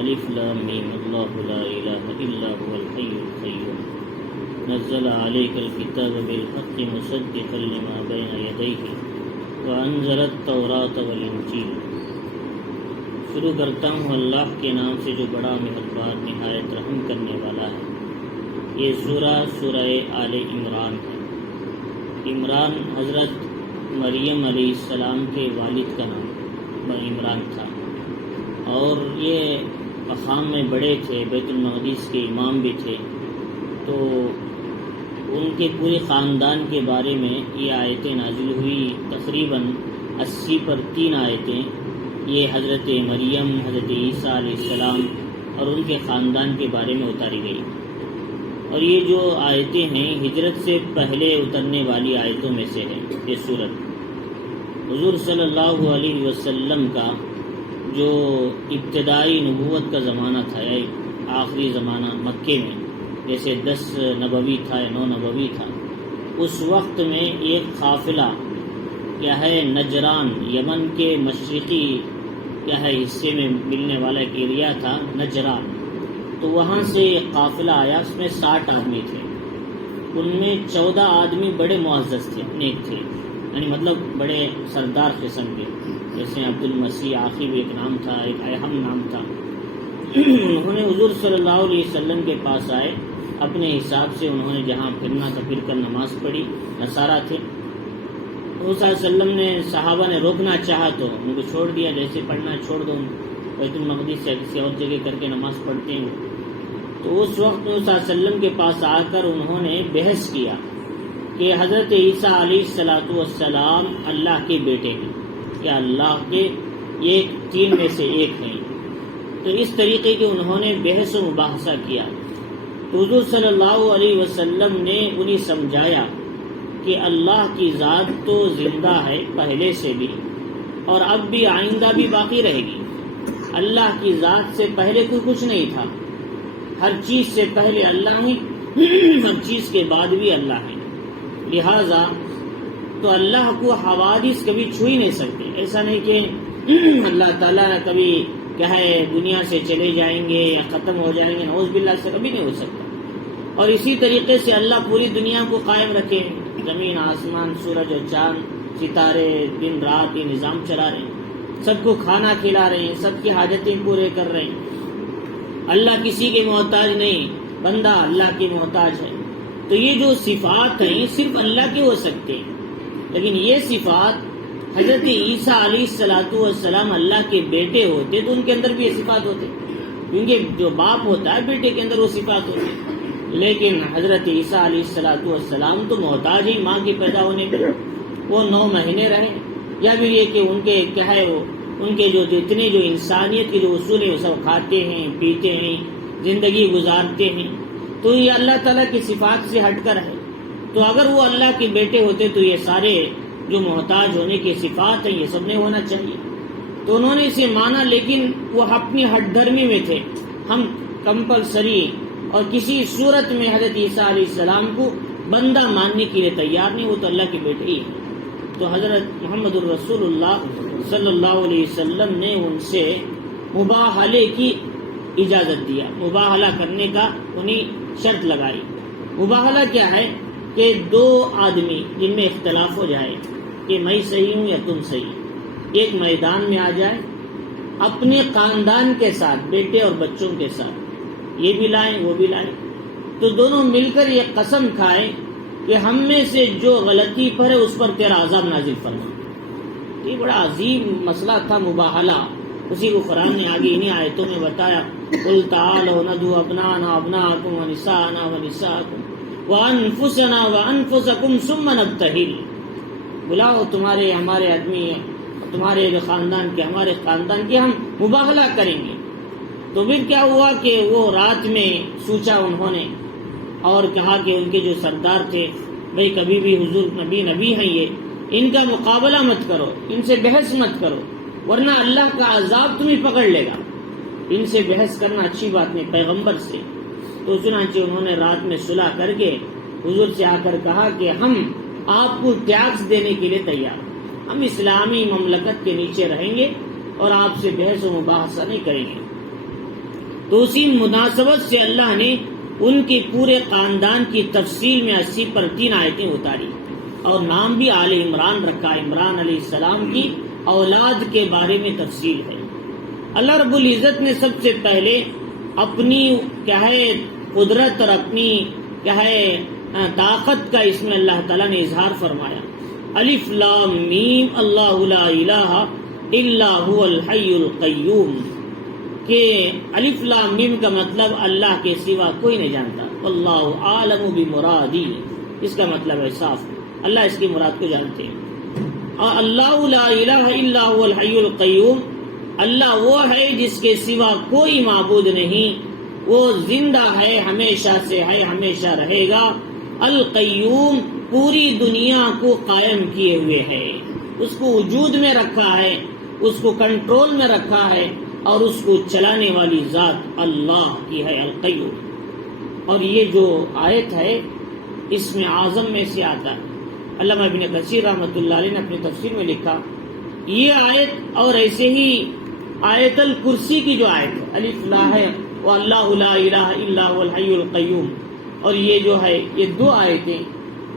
الف لام میم اللہ لا الہ الا هو الحی القیوم نزل علیک الکتاب بالحق مصدقا لما بین یدیہ وانزل التوراۃ والانجیل۔ شروع کرتا ہوں اللہ کے نام سے جو بڑا مہربان نہایت رحم کرنے والا ہے۔ یہ سورہ آل عمران ہے۔ عمران حضرت مریم علیہ السلام کے والد کا نام عمران تھا، اور یہ مقام میں بڑے تھے، بیت المقدس کے امام بھی تھے، تو ان کے پورے خاندان کے بارے میں یہ آیتیں نازل ہوئی۔ تقریباً 80 پر 3 آیتیں یہ حضرت مریم، حضرت عیسیٰ علیہ السلام اور ان کے خاندان کے بارے میں اتاری گئی، اور یہ جو آیتیں ہیں ہجرت سے پہلے اترنے والی آیتوں میں سے ہے۔ یہ سورت حضور صلی اللہ علیہ وسلم کا جو ابتدائی نبوت کا زمانہ تھا یا آخری زمانہ مکے میں، جیسے 10 نبوی تھا یا 9 نبوی تھا، اس وقت میں ایک قافلہ کیا ہے نجران، یمن کے مشرقی کیا ہے حصے میں ملنے والا ایک ایریا تھا نجران، تو وہاں سے ایک قافلہ آیا، اس میں 60 آدمی تھے، ان میں 14 آدمی بڑے معزز تھے، نیک تھے، یعنی مطلب بڑے سردار قسم کے، جیسے عبد المسیح عاقب ایک نام تھا، ایک اہم نام تھا۔ انہوں نے حضور صلی اللہ علیہ وسلم کے پاس آئے، اپنے حساب سے انہوں نے جہاں پھرنا تھا پھر کر نماز پڑھی، نصارہ تھے۔ حضور صلی اللہ علیہ وسلم نے صحابہ نے روکنا چاہا تو ان کو چھوڑ دیا، جیسے پڑھنا چھوڑ دو، بیت المقدس سے کسی اور جگہ کر کے نماز پڑھتے ہیں۔ تو اس وقت حضور صلی اللہ علیہ وسلم کے پاس آ کر انہوں نے بحث کیا کہ حضرت عیسیٰ علیہ السلام اللہ کے بیٹے ہیں یا اللہ کے یہ 3 میں سے ایک ہیں۔ تو اس طریقے کے انہوں نے بحث و مباحثہ کیا، تو حضور صلی اللہ علیہ وسلم نے انہیں سمجھایا کہ اللہ کی ذات تو زندہ ہے پہلے سے بھی، اور اب بھی آئندہ بھی باقی رہے گی۔ اللہ کی ذات سے پہلے کوئی کچھ نہیں تھا، ہر چیز سے پہلے اللہ ہے، ہر چیز کے بعد بھی اللہ ہے، لہذا تو اللہ کو حوادث کبھی چھو ہی نہیں سکتے۔ ایسا نہیں کہ اللہ تعالیٰ کبھی کیا ہے دنیا سے چلے جائیں گے یا ختم ہو جائیں گے، نعوذ باللہ سے کبھی نہیں ہو سکتا۔ اور اسی طریقے سے اللہ پوری دنیا کو قائم رکھے، زمین آسمان، سورج اور چاند، ستارے، دن رات، یہ نظام چلا رہے ہیں، سب کو کھانا کھلا رہے ہیں، سب کی حاجتیں پورے کر رہے ہیں۔ اللہ کسی کے محتاج نہیں، بندہ اللہ کے محتاج ہے۔ تو یہ جو صفات ہیں صرف اللہ کے ہو سکتے ہیں، لیکن یہ صفات حضرت عیسیٰ علیہ السلام اللہ کے بیٹے ہوتے تو ان کے اندر بھی یہ صفات ہوتے، کیونکہ جو باپ ہوتا ہے بیٹے کے اندر وہ صفات ہوتی، لیکن حضرت عیسیٰ علیہ السلام تو محتاج ہی ماں کے پیدا ہونے کے، وہ 9 مہینے رہے، یا بھی یہ کہ ان کے کیا ہے ان کے جو اتنے جو انسانیت کے جو اصول ہیں وہ سب کھاتے ہیں، پیتے ہیں، زندگی گزارتے ہیں، تو یہ اللہ تعالیٰ کی صفات سے ہٹ کر ہے۔ تو اگر وہ اللہ کے بیٹے ہوتے تو یہ سارے جو محتاج ہونے کی صفات ہیں یہ سب نہیں ہونا چاہیے۔ تو انہوں نے اسے مانا، لیکن وہ اپنی ہٹ دھرمی میں تھے، ہم کمپلسری اور کسی صورت میں حضرت عیسیٰ علیہ السلام کو بندہ ماننے کے لیے تیار نہیں، وہ تو اللہ کے بیٹے ہی ہیں۔ تو حضرت محمد الرسول اللہ صلی اللہ علیہ وسلم نے ان سے مباہلے کی اجازت دیا، مباہلہ کرنے کا انہیں شرط لگائی۔ مباہلہ کیا ہے کہ 2 آدمی جن میں اختلاف ہو جائے کہ میں صحیح ہوں یا تم صحیح، ایک میدان میں آ جائے اپنے خاندان کے ساتھ، بیٹے اور بچوں کے ساتھ، یہ بھی لائیں وہ بھی لائیں، تو دونوں مل کر یہ قسم کھائیں کہ ہم میں سے جو غلطی پر ہے اس پر تیرا عذاب نازل فرما۔ یہ بڑا عظیم مسئلہ تھا مباہلہ، اسی کو قرآن نے آگے انہیں آیتوں میں بتایا، قل تعالوا ندعو ابناءنا وابناءکم ونساءنا ونساءکم وانفسنا وانفسکم ثم نبتہل، بلاؤ تمہارے ہمارے آدمی، تمہارے خاندان کے ہمارے خاندان کے، ہم مباہلہ کریں گے۔ تو پھر کیا ہوا کہ وہ رات میں سوچا انہوں نے، اور کہا کہ ان کے جو سردار تھے، بھئی کبھی بھی حضور نبی ہیں، یہ ان کا مقابلہ مت کرو، ان سے بحث مت کرو، ورنہ اللہ کا عذاب تمہیں پکڑ لے گا۔ ان سے بحث کرنا اچھی بات نہیں، پیغمبر سے۔ تو چنانچہ انہوں نے رات میں صلح کر کے حضور سے آ کر کہا کہ ہم آپ کو ٹیکس دینے کے لیے تیار، ہم اسلامی مملکت کے نیچے رہیں گے اور آپ سے بحث و مباحثہ نہیں کریں گے۔ تو اسی مناسبت سے اللہ نے ان کے پورے خاندان کی تفصیل میں 80 پر 3 آیتیں اتاری اور نام بھی آل عمران رکھا۔ عمران علیہ السلام کی اولاد کے بارے میں تفصیل ہے۔ اللہ رب العزت نے سب سے پہلے اپنی قدرت اور اپنی طاقت کا اس میں اللہ تعالیٰ نے اظہار فرمایا۔ الف لام میم اللہ لا الہ الا هو الحی القیوم، کہ الف لام میم کا مطلب اللہ کے سوا کوئی نہیں جانتا، واللہ عالم بمرادی، اس کا مطلب ہے صاف، اللہ اس کی مراد کو جانتے ہیں۔ اور اللہ لا الہ الا هو الحی القیوم، اللہ وہ ہے جس کے سوا کوئی معبود نہیں، وہ زندہ ہے، ہمیشہ سے ہے، ہمیشہ رہے گا۔ القیوم، پوری دنیا کو قائم کیے ہوئے ہے، اس کو وجود میں رکھا ہے، اس کو کنٹرول میں رکھا ہے، اور اس کو چلانے والی ذات اللہ کی ہے، القیوم۔ اور یہ جو آیت ہے اس میں اعظم میں سے آتا ہے۔ علامہ ابن کثیر رحمۃ اللہ علیہ نے اپنی تفسیر میں لکھا، یہ آیت اور ایسے ہی آیت الکرسی کی جو آیت ہے، الف لا ہے وہ اللہ لا الہ الا هو الحی القیوم، اور یہ جو ہے یہ 2 آیتیں،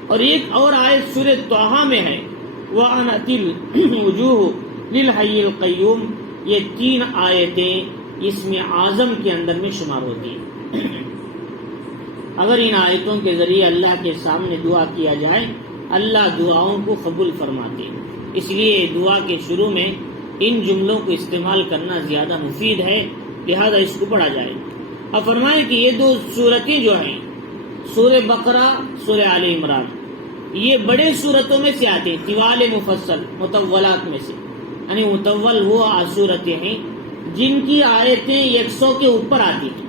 اور ایک اور آیت سورہ طٰہٰ میں ہے وَأَنَتِ الْوُجُوهُ لِلْحَيِّ الْقَيُّومِ، یہ 3 آیتیں اس میں اعظم کے اندر میں شمار ہوتی ہیں۔ اگر ان آیتوں کے ذریعے اللہ کے سامنے دعا کیا جائے، اللہ دعاؤں کو قبول فرماتے ہیں، اس لیے دعا کے شروع میں ان جملوں کو استعمال کرنا زیادہ مفید ہے، لہذا اس کو پڑھا جائے۔ اب فرمائے کہ یہ 2 صورتیں جو ہیں، سورہ بقرہ، سورہ آل عمران، یہ بڑے صورتوں میں سے آتے ہیں، طوال مفصل، مطولات میں سے، یعنی مطول وہ صورتیں ہیں جن کی آیتیں 100 کے اوپر آتی ہیں۔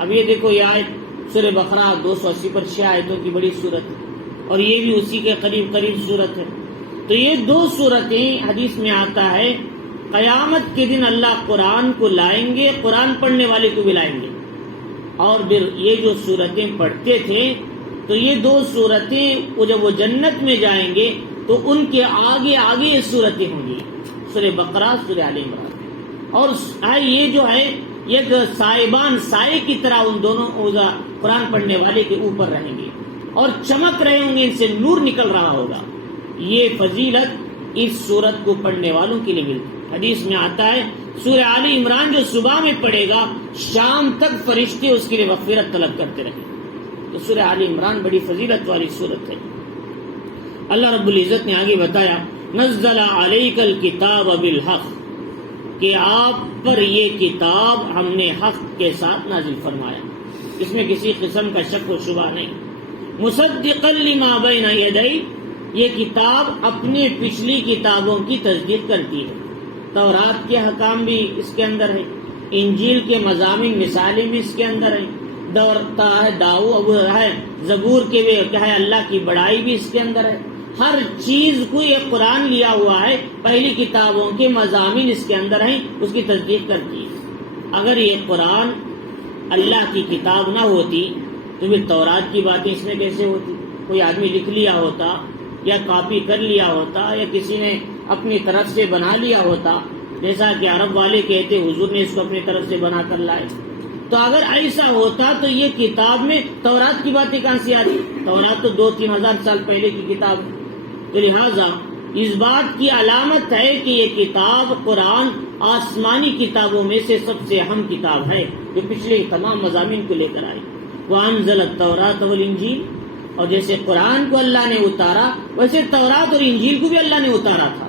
اب یہ دیکھو، یہ آیت سورہ بقرہ 280 پر 6 آیتوں کی بڑی صورت ہے، اور یہ بھی اسی کے قریب صورت ہے۔ تو یہ 2 صورتیں حدیث میں آتا ہے قیامت کے دن اللہ قرآن کو لائیں گے، قرآن پڑھنے والے کو بھی لائیں گے، اور پھر یہ جو صورتیں پڑھتے تھے تو یہ 2 صورتیں جب وہ جنت میں جائیں گے تو ان کے آگے آگے یہ صورتیں ہوں گی، سورہ بقرہ، سورہ آل عمران، اور یہ جو ہے ایک سائبان، سائے کی طرح ان دونوں قرآن پڑھنے والے کے اوپر رہیں گے اور چمک رہے ہوں گے، ان سے نور نکل رہا ہوگا۔ یہ فضیلت اس سورت کو پڑھنے والوں کے لیے ملتی ہے۔ حدیث میں آتا ہے سورہ آل عمران جو صبح میں پڑھے گا، شام تک فرشتے اس کے لیے مغفرت طلب کرتے رہیں گے۔ تو سورہ آل عمران بڑی فضیلت والی سورت ہے۔ اللہ رب العزت نے آگے بتایا، نزل علیک الکتاب بالحق، کہ آپ پر یہ کتاب ہم نے حق کے ساتھ نازل فرمایا، اس میں کسی قسم کا شک و شبہ نہیں۔ مصدقا لما بین یدی، یہ کتاب اپنے پچھلی کتابوں کی تصدیق کرتی ہے۔ تورات کے حکام بھی اس کے اندر ہے، انجیل کے مضامین مثالیں بھی اس کے اندر ہیں، زبور کے بھی اللہ کی بڑائی بھی اس کے اندر ہے۔ ہر چیز کو یہ قرآن لیا ہوا ہے، پہلی کتابوں کے مضامین اس کے اندر ہیں، اس کی تصدیق کرتی ہے۔ اگر یہ قرآن اللہ کی کتاب نہ ہوتی تو پھر تورات کی باتیں اس میں کیسے ہوتی؟ کوئی آدمی لکھ لیا ہوتا یا کاپی کر لیا ہوتا یا کسی نے اپنی طرف سے بنا لیا ہوتا، جیسا کہ عرب والے کہتے حضور نے اس کو اپنی طرف سے بنا کر لائے۔ تو اگر ایسا ہوتا تو یہ کتاب میں تورات کی باتیں کہاں سے آتی؟ تورات تو 2-3 ہزار سال پہلے کی کتاب ہے۔ تو لہٰذا اس بات کی علامت ہے کہ یہ کتاب قرآن آسمانی کتابوں میں سے سب سے اہم کتاب ہے، جو پچھلے تمام مضامین کو لے کر آئی۔ وَأَنزَلَ التَّوْرَاةَ وَالْإِنجِيلَ، اور جیسے قرآن کو اللہ نے اتارا ویسے تورات اور انجیل کو بھی اللہ نے اتارا تھا،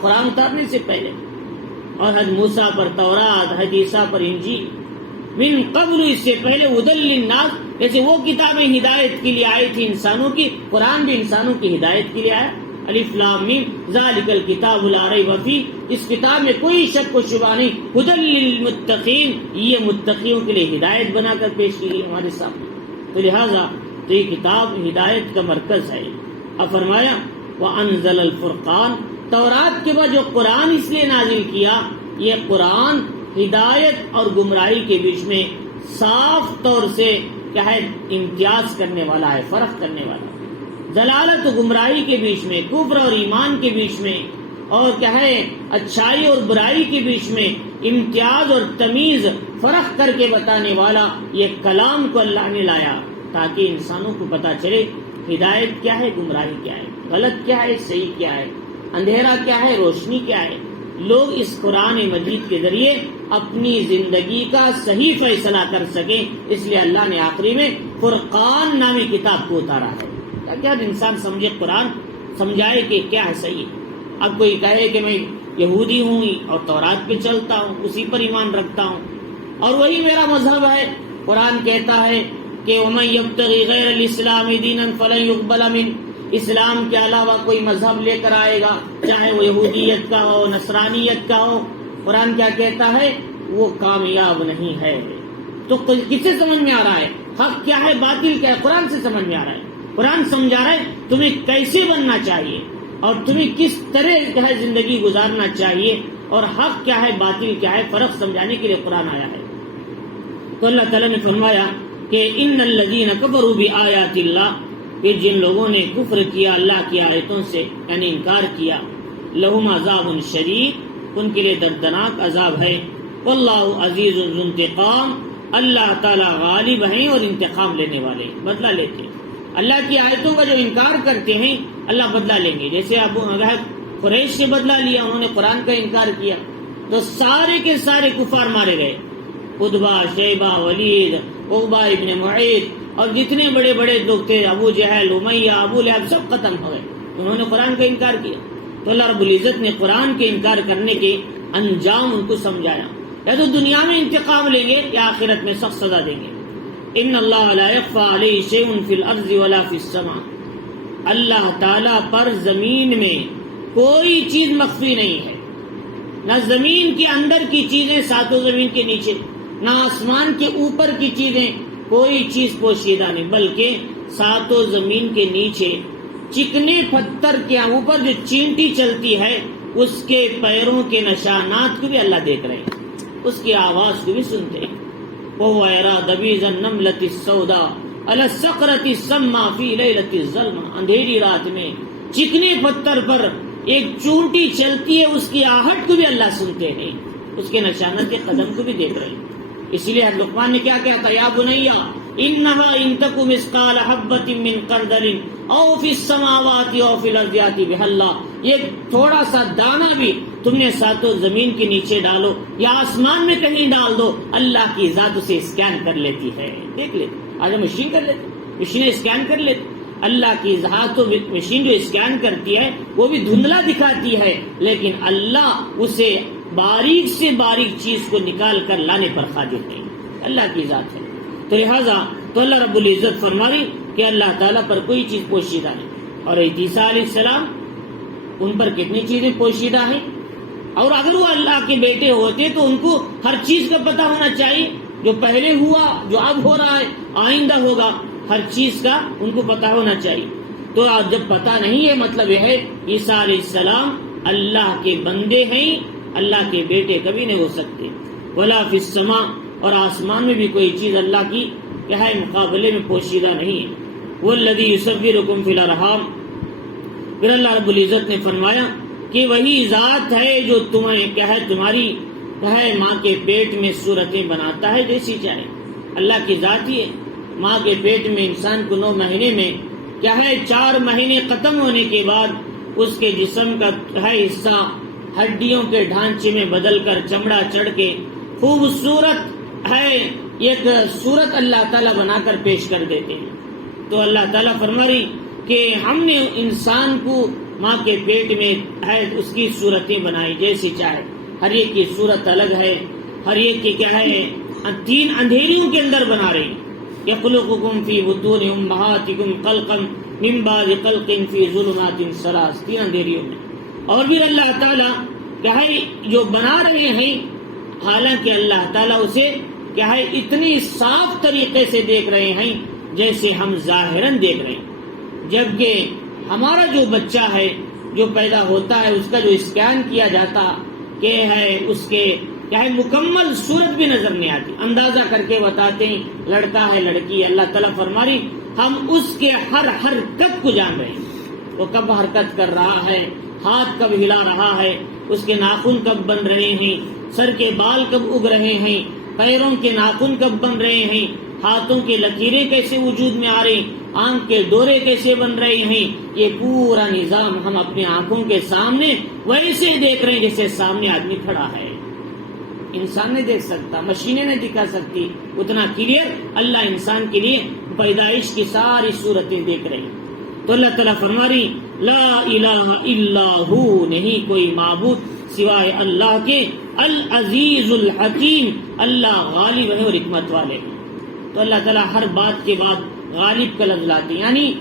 قرآن اتارنے سے پہلے۔ اور حضرت موسیٰ پر تورات، حضرت عیسیٰ پر انجیل، من قبل، اس سے پہلے، هدی للناس، جیسے وہ کتابیں ہدایت کے لیے آئی تھی انسانوں کی، قرآن بھی انسانوں کی ہدایت کے لیے آیا۔ الف لام میم ذالک الکتاب لا ریب فیہ، اس کتاب میں کوئی شک و شبہ نہیں، ہدی للمتقین، یہ متقیوں کے لیے ہدایت بنا کر پیش کی گئی ہمارے سامنے۔ تو لہٰذا تو یہ کتاب ہدایت کا مرکز ہے۔ اب فرمایا وَأَنزَلَ الْفُرْقَانَ، تورات کے بعد جو قرآن اس لیے نازل کیا، یہ قرآن ہدایت اور گمراہی کے بیچ میں صاف طور سے کیا ہے، امتیاز کرنے والا ہے، فرق کرنے والا ہے۔ ضلالت و گمراہی کے بیچ میں، کفر اور ایمان کے بیچ میں اور کیا ہے اچھائی اور برائی کے بیچ میں امتیاز اور تمیز فرق کر کے بتانے والا یہ کلام کو اللہ نے لایا تاکہ انسانوں کو پتہ چلے ہدایت کیا ہے، گمراہی کیا ہے، غلط کیا ہے، صحیح کیا ہے، اندھیرا کیا ہے، روشنی کیا ہے۔ لوگ اس قرآن مجید کے ذریعے اپنی زندگی کا صحیح فیصلہ کر سکیں، اس لیے اللہ نے آخری میں فرقان نامی کتاب کو اتارا ہے تاکہ ہر انسان سمجھے، قرآن سمجھائے کہ کیا ہے صحیح۔ اب کوئی کہے کہ میں یہودی ہوں اور تورات پہ چلتا ہوں، اسی پر ایمان رکھتا ہوں اور وہی میرا مذہب ہے، قرآن کہتا ہے کہ وَمَن يَبْتَغِ غَيْرَ الْإِسْلَامِ دِينًا فَلَن يُقْبَلَ مِنْهُ، اسلام کے علاوہ کوئی مذہب لے کر آئے گا، چاہے وہ یہودیت کا ہو، نصرانیت کا ہو، قرآن کیا کہتا ہے؟ وہ کامیاب نہیں ہے۔ تو کس سے سمجھ میں آ رہا ہے حق کیا ہے، باطل کیا ہے؟ قرآن سے سمجھ میں آ رہا ہے۔ قرآن سمجھا رہا ہے تمہیں کیسے بننا چاہیے اور تمہیں کس طرح کیا ہے زندگی گزارنا چاہیے، اور حق کیا ہے، باطل کیا ہے، فرق سمجھانے کے لیے قرآن آیا ہے۔ تو اللہ تعالیٰ نے فرمایا کہ ان الذین کفروا بآیات اللہ، کہ جن لوگوں نے کفر کیا اللہ کی آیتوں سے یعنی انکار کیا، لہم عذاب شدید، ان کے لیے دردناک عذاب ہے، واللہ عزیز ذو انتقام، اللہ تعالیٰ غالب ہیں اور انتقام لینے والے، بدلہ لیتے ہیں۔ اللہ کی آیتوں کا جو انکار کرتے ہیں اللہ بدلہ لیں گے، جیسے ابو لہب قریش سے بدلہ لیا، انہوں نے قرآن کا انکار کیا تو سارے کے سارے کفار مارے گئے، عتبہ، شیبہ، ولید، عقبہ ابن معیط اور جتنے بڑے بڑے لوگ تھے، ابو جہل، امیہ، ابو لہب، سب ختم ہو گئے، انہوں نے قرآن کا انکار کیا۔ تو اللہ رب العزت نے قرآن کے انکار کرنے کے انجام ان کو سمجھایا، یا تو دنیا میں انتقام لیں گے یا آخرت میں سخت سزا دیں گے۔ ان اللہ لا یخفی علیہ شیء فی الارض ولا فی السماء، اللہ تعالیٰ پر زمین میں کوئی چیز مخفی نہیں ہے، نہ زمین کے اندر کی چیزیں ساتوں زمین کے نیچے، نہ آسمان کے اوپر کی چیزیں، کوئی چیز پوشیدہ نہیں، بلکہ ساتوں زمین کے نیچے چکنے پتھر کے اوپر جو چینٹی چلتی ہے اس کے پیروں کے نشانات کو بھی اللہ دیکھ رہے ہیں، اس کی آواز کو بھی سنتے ہیں۔ وَهُوَ يَرَىٰ دَبِيبَ النَّمْلَةِ السَّوْدَاءِ عَلَى الصَّخْرَةِ السَّمَّاءِ فِي لَيْلَةِ الظَّلْمَةِ، اندھیری رات میں چکنے پتھر پر ایک چونٹی چلتی ہے، اس کی آہٹ کو بھی اللہ سنتے ہیں، اس کے نشانات کے قدم کو بھی دیکھ رہے ہیں۔ اس لیے لقمان نے کیا کہا تھا؟ یا بنیا انہا ان تک مثقال حبۃ من خردل او فی السماوات او فی الارض یاتی بہ اللہ، یہ تھوڑا سا دانہ بھی تم نے ساتوں زمین کے نیچے ڈالو یا آسمان میں کہیں ڈال دو، اللہ کی ذات اسے اسکین کر لیتی ہے۔ دیکھ لیتے، آج ہم مشین کر لیتے، مشینیں اسکین کر لیتے، اللہ کی ذات مشین جو اسکین کرتی ہے وہ بھی دھندلا دکھاتی ہے، لیکن اللہ اسے باریک سے باریک چیز کو نکال کر لانے پر قادر ہے، اللہ کی ذات ہے۔ تو لہٰذا تو اللہ رب العزت فرما رہی کہ اللہ تعالیٰ پر کوئی چیز پوشیدہ نہیں، اور عیسیٰ علیہ السلام ان پر کتنی چیزیں پوشیدہ ہیں، اور اگر وہ اللہ کے بیٹے ہوتے تو ان کو ہر چیز کا پتہ ہونا چاہیے، جو پہلے ہوا، جو اب ہو رہا ہے، آئندہ ہوگا، ہر چیز کا ان کو پتہ ہونا چاہیے۔ تو جب پتہ نہیں ہے، مطلب یہ ہے عیسیٰ علیہ السلام اللہ کے بندے ہیں، اللہ کے بیٹے کبھی نہیں ہو سکتے۔ ولا فی السماء، اور آسمان میں بھی کوئی چیز اللہ کی کیا ہے مقابلے میں پوشیدہ نہیں ہے۔ والذی یصورکم فی الارحام، پھر اللہ رب العزت نے فرمایا کہ وہی ذات ہے جو تمہیں کیا ہے تمہاری کیا ہے ماں کے پیٹ میں صورتیں بناتا ہے جیسی چاہے، اللہ کی ذات ہی ہے۔ ماں کے پیٹ میں انسان کو 9 مہینے میں کیا ہے 4 مہینے ختم ہونے کے بعد اس کے جسم کا ہے حصہ ہڈیوں کے ڈھانچے میں بدل کر چمڑا چڑھ کے خوبصورت ہے ایک صورت اللہ تعالیٰ بنا کر پیش کر دیتے ہیں۔ تو اللہ تعالیٰ فرما رہی کہ ہم نے انسان کو ماں کے پیٹ میں ہے اس کی صورتیں بنائی جیسی چاہے، ہر ایک کی صورت الگ ہے، ہر ایک کی کیا ہے 3 اندھیریوں کے اندر بنا رہی۔ یخلقکم فی بطون امہاتکم خلقا من بعد خلق فی ظلمات ثلاث، 3 اندھیریوں میں۔ اور بھی اللہ تعالیٰ کیا ہے جو بنا رہے ہیں، حالانکہ اللہ تعالیٰ اسے کیا ہے اتنی صاف طریقے سے دیکھ رہے ہیں جیسے ہم ظاہراً دیکھ رہے ہیں، جبکہ ہمارا جو بچہ ہے جو پیدا ہوتا ہے اس کا جو اسکین کیا جاتا کہ ہے اس کے کیا ہے مکمل صورت بھی نظر نہیں آتی، اندازہ کر کے بتاتے ہیں لڑکا ہے لڑکی ہے۔ اللہ تعالیٰ فرما رہی ہم اس کے ہر حرکت کو جان رہے ہیں، وہ کب حرکت کر رہا ہے، ہاتھ کب ہلا رہا ہے، اس کے ناخن کب بن رہے ہیں، سر کے بال کب اگ رہے ہیں، پیروں کے ناخن کب بن رہے ہیں، ہاتھوں کے لکیریں کیسے وجود میں آ رہے ہیں، آنکھ کے ڈورے کیسے بن رہے ہیں، یہ پورا نظام ہم اپنی آنکھوں کے سامنے ویسے دیکھ رہے ہیں جیسے سامنے آدمی کھڑا ہے۔ انسان نہیں دیکھ سکتا، مشینیں نہیں دکھا سکتی، اتنا کلیئر اللہ انسان کے لیے پیدائش کی ساری صورتیں دیکھ رہے ہیں۔ تو اللہ تعالیٰ فرما رہی لا الہ الا ہو، نہیں کوئی معبود سوائے اللہ کے، العزیز الحکیم، اللہ غالب ہے اور حکمت والے۔ تو اللہ تعالیٰ ہر بات کے بعد غالب کا لفظ لاتے ہیں، یعنی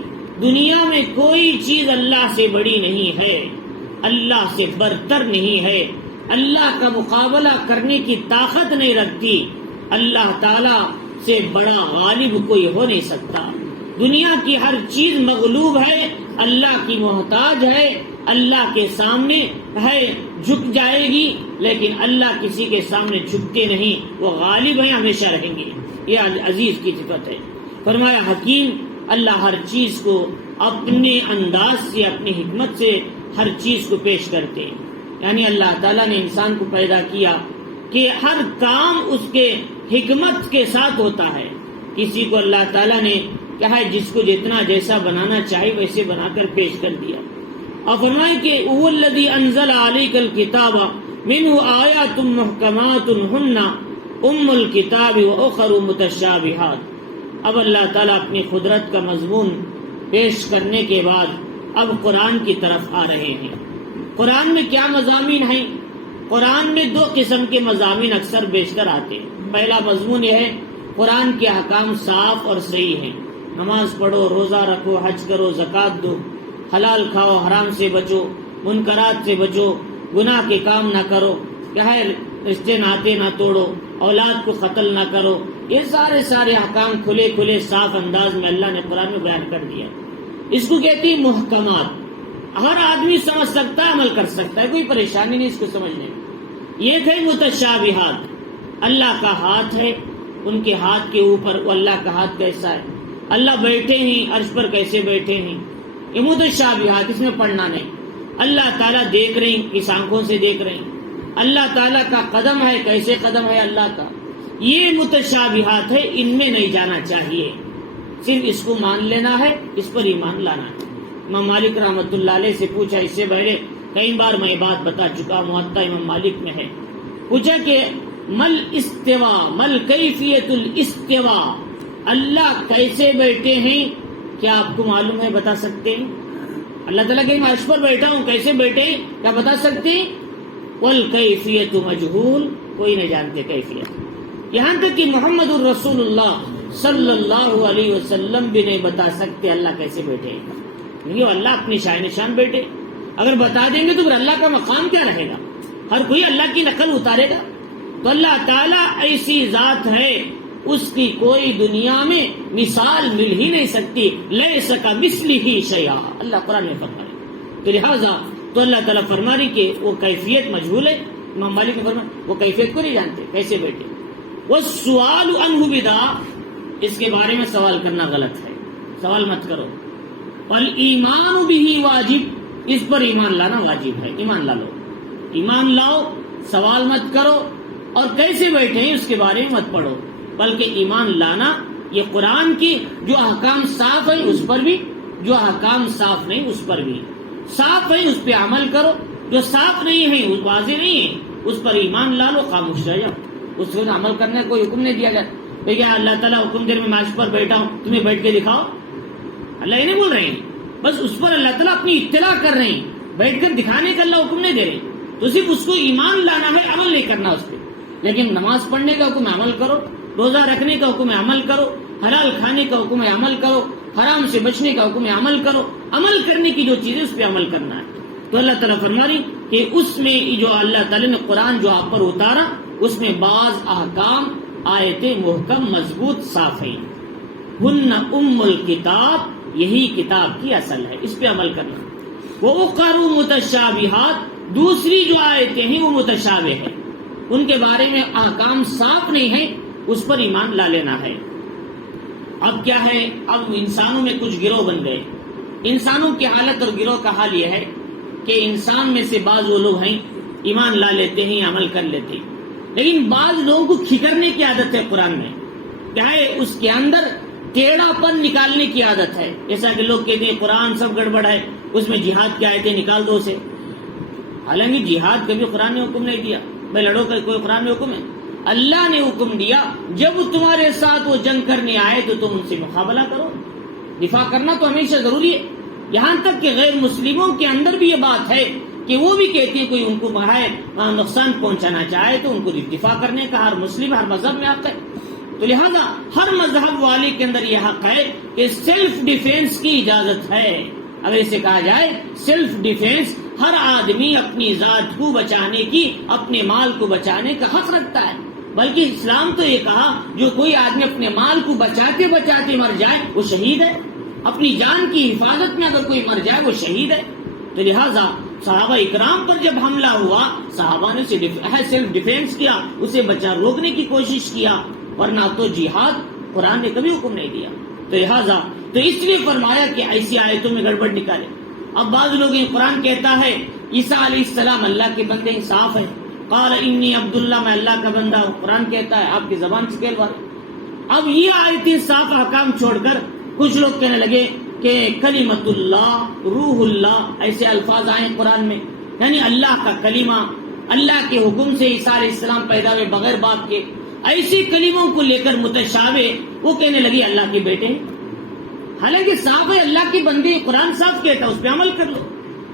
دنیا میں کوئی چیز اللہ سے بڑی نہیں ہے، اللہ سے برتر نہیں ہے، اللہ کا مقابلہ کرنے کی طاقت نہیں رکھتی، اللہ تعالیٰ سے بڑا غالب کوئی ہو نہیں سکتا۔ دنیا کی ہر چیز مغلوب ہے، اللہ کی محتاج ہے، اللہ کے سامنے ہے، جھک جائے گی، لیکن اللہ کسی کے سامنے جھکتے نہیں، وہ غالب ہیں، ہمیشہ رہیں گے۔ یہ عزیز کی صفت ہے۔ فرمایا حکیم، اللہ ہر چیز کو اپنے انداز سے، اپنی حکمت سے ہر چیز کو پیش کرتے ہیں۔ یعنی اللہ تعالیٰ نے انسان کو پیدا کیا کہ ہر کام اس کے حکمت کے ساتھ ہوتا ہے۔ کسی کو اللہ تعالیٰ نے کیا ہے جس کو جتنا جیسا بنانا چاہے ویسے بنا کر پیش کر دیا۔ اور فرمائے کہ هو الذی انزل علیک الکتاب منہ آیات محکمات ہن ام الکتاب واخر متشابہات۔ اب اللہ تعالیٰ اپنی قدرت کا مضمون پیش کرنے کے بعد اب قرآن کی طرف آ رہے ہیں۔ قرآن میں کیا مضامین ہیں؟ قرآن میں دو قسم کے مضامین اکثر بیشتر آتے ہیں۔ پہلا مضمون یہ ہے قرآن کے احکام صاف اور صحیح ہیں، نماز پڑھو، روزہ رکھو، حج کرو، زکوٰۃ دو، حلال کھاؤ، حرام سے بچو، منکرات سے بچو، گناہ کے کام نہ کرو، کیا ہے رشتے ناطے نہ توڑو، اولاد کو قتل نہ کرو۔ یہ سارے احکام کھلے کھلے صاف انداز میں اللہ نے قرآن میں بیان کر دیا۔ اس کو کہتی ہیں محکمات، ہر آدمی سمجھ سکتا ہے، عمل کر سکتا ہے، کوئی پریشانی نہیں اس کو سمجھنے میں۔ یہ تھے متشابہات، اللہ کا ہاتھ ہے، ان کے ہاتھ کے اوپر وہ اللہ کا ہاتھ کیسا ہے، اللہ بیٹھے ہیں عرش پر کیسے بیٹھے ہیں، یہ متشابہات، اس میں پڑھنا نہیں۔ اللہ تعالیٰ دیکھ رہے ہیں، کس آنکھوں سے دیکھ رہے ہیں، اللہ تعالیٰ کا قدم ہے، کیسے قدم ہے اللہ کا، یہ متشابہات ہے، ان میں نہیں جانا چاہیے، صرف اس کو مان لینا ہے، اس پر ایمان لانا ہے۔ امام مالک رحمۃ اللہ علیہ سے پوچھا، اس سے پہلے کئی بار میں بات بتا چکا، موطا امام مالک میں ہے، پوچھا کہ مل استوا، مل کیفیت الاستوا، اللہ کیسے بیٹھے ہیں، کیا آپ کو معلوم ہے، بتا سکتے ہیں؟ اللہ تعالیٰ کہ میں عرش پر بیٹھا ہوں، کیسے بیٹھے ہیں کیا بتا سکتے ہیں؟ والکیفیت مجہول، کوئی نہیں جانتے کیفیت، یہاں تک کہ محمد الرسول اللہ صلی اللہ علیہ وسلم بھی نہیں بتا سکتے اللہ کیسے بیٹھے ہیں، کیونکہ اللہ اپنی شان نشان بیٹھے، اگر بتا دیں گے تو پھر اللہ کا مقام کیا رہے گا، ہر کوئی اللہ کی نقل اتارے گا۔ تو اللہ تعالیٰ ایسی ذات ہے، اس کی کوئی دنیا میں مثال مل ہی نہیں سکتی، لیس کمثلہ شیء، اللہ قرآن میں فرمائے۔ تو لہٰذا تو اللہ تعالیٰ فرما رہی کہ وہ کیفیت مجہول ہے، امام مالک نے فرمایا وہ کیفیت کو نہیں جانتے کیسے بیٹھے۔ والسؤال عنہ بدعہ، اس کے بارے میں سوال کرنا غلط ہے، سوال مت کرو۔ والایمان بہ واجب، اس پر ایمان لانا واجب ہے، ایمان لا لو، ایمان لاؤ، سوال مت کرو، اور کیسے بیٹھے ہیں اس کے بارے میں مت پڑھو، بلکہ ایمان لانا یہ قرآن کی جو احکام صاف ہیں اس پر بھی، جو احکام صاف نہیں اس پر بھی، صاف ہے اس پہ عمل کرو، جو صاف نہیں ہے اس واضح نہیں ہے اس پر ایمان لا لو، خاموش رہ جاؤ، اس پر عمل کرنے کا کوئی حکم نہیں دیا جاتا۔ دیکھیے اللہ تعالیٰ حکم دے میں عرش پر بیٹھا ہوں، تمہیں بیٹھ کے دکھاؤ، اللہ یہ نہیں بول رہے ہیں، بس اس پر اللہ تعالیٰ اپنی اطلاع کر رہے ہیں، بیٹھ کر دکھانے کا اللہ حکم نہیں دے رہے، تو صرف اس کو ایمان لانا ہے، عمل نہیں کرنا اس پہ۔ لیکن نماز پڑھنے کا حکم ہے، عمل کرو، روزہ رکھنے کا حکم ہے، عمل کرو، حلال کھانے کا حکم ہے، عمل کرو، حرام سے بچنے کا حکم ہے، عمل کرو، عمل کرنے کی جو چیزیں اس پہ عمل کرنا ہے۔ تو اللہ تعالیٰ فرما رہی کہ اس میں جو اللہ تعالیٰ نے قرآن جو آپ پر اتارا اس میں بعض احکام آیتیں محکم مضبوط صاف ہیں، ہن ام الکتاب، یہی کتاب کی اصل ہے، اس پہ عمل کرنا۔ وَأُخَرُ مُتَشَابِهَاتٌ، دوسری جو آیتیں ہیں وہ متشابہ ہیں، ان کے بارے میں احکام صاف نہیں ہے، اس پر ایمان لا لینا ہے۔ اب کیا ہے، اب انسانوں میں کچھ گروہ بن گئے، انسانوں کی حالت اور گروہ کا حال یہ ہے کہ انسان میں سے بعض وہ لوگ ہیں ایمان لا لیتے ہیں، عمل کر لیتے ہیں، لیکن بعض لوگوں کو کھکرنے کی عادت ہے قرآن میں، کیا ہے اس کے اندر ٹیڑھا پن نکالنے کی عادت ہے. جیسا کہ لوگ کہتے ہیں قرآن سب گڑبڑ ہے، اس میں جہاد کی آیتیں نکال دو اسے. حالانکہ جہاد کبھی قرآن نے حکم نہیں دیا، بھائی لڑو کا کوئی قرآن میں حکم ہے؟ اللہ نے حکم دیا جب تمہارے ساتھ وہ جنگ کرنے آئے تو تم ان سے مقابلہ کرو. دفاع کرنا تو ہمیشہ ضروری ہے. یہاں تک کہ غیر مسلموں کے اندر بھی یہ بات ہے کہ وہ بھی کہتے ہیں کوئی ان کو نقصان پہنچانا چاہے تو ان کو دفاع کرنے کا ہر مسلم ہر مذہب میں حق ہے. تو لہذا ہر مذہب والے کے اندر یہ حق ہے کہ سیلف ڈیفینس کی اجازت ہے. اگر اسے کہا جائے سیلف ڈیفینس، ہر آدمی اپنی ذات کو بچانے کی، اپنے مال کو بچانے کا حق رکھتا ہے. بلکہ اسلام تو یہ کہا جو کوئی آدمی اپنے مال کو بچاتے بچاتے مر جائے وہ شہید ہے. اپنی جان کی حفاظت میں اگر کوئی مر جائے وہ شہید ہے. تو لہذا صحابہ اکرام پر جب حملہ ہوا صحابہ نے سیلف ڈیفینس کیا، اسے روکنے کی کوشش کیا، ورنہ تو جہاد قرآن نے کبھی حکم نہیں دیا. تو لہذا تو اس لیے فرمایا کہ ایسی آیتوں میں گڑبڑ نکالے. اب بعض لوگ قرآن کہتا ہے عیسیٰ علیہ السلام اللہ کے بندے ہیں، صاف ہے. قال انی عبداللہ، میں اللہ کا بندہ ہوں. قرآن کہتا ہے آپ کی زبان سے کہلوا. اب یہ آیتیں صاف احکام چھوڑ کر کچھ لوگ کہنے لگے کہ کلمت اللہ، روح اللہ، ایسے الفاظ آئے قرآن میں، یعنی اللہ کا کلمہ، اللہ کے حکم سے عیسیٰ علیہ السلام پیدا ہوئے بغیر باپ کے. ایسی کلموں کو لے کر متشابہ وہ کہنے لگی اللہ کے بیٹے. حالانکہ صاف ہے اللہ کے بندے، قرآن صاف کہتا ہے اس پہ عمل کر لو.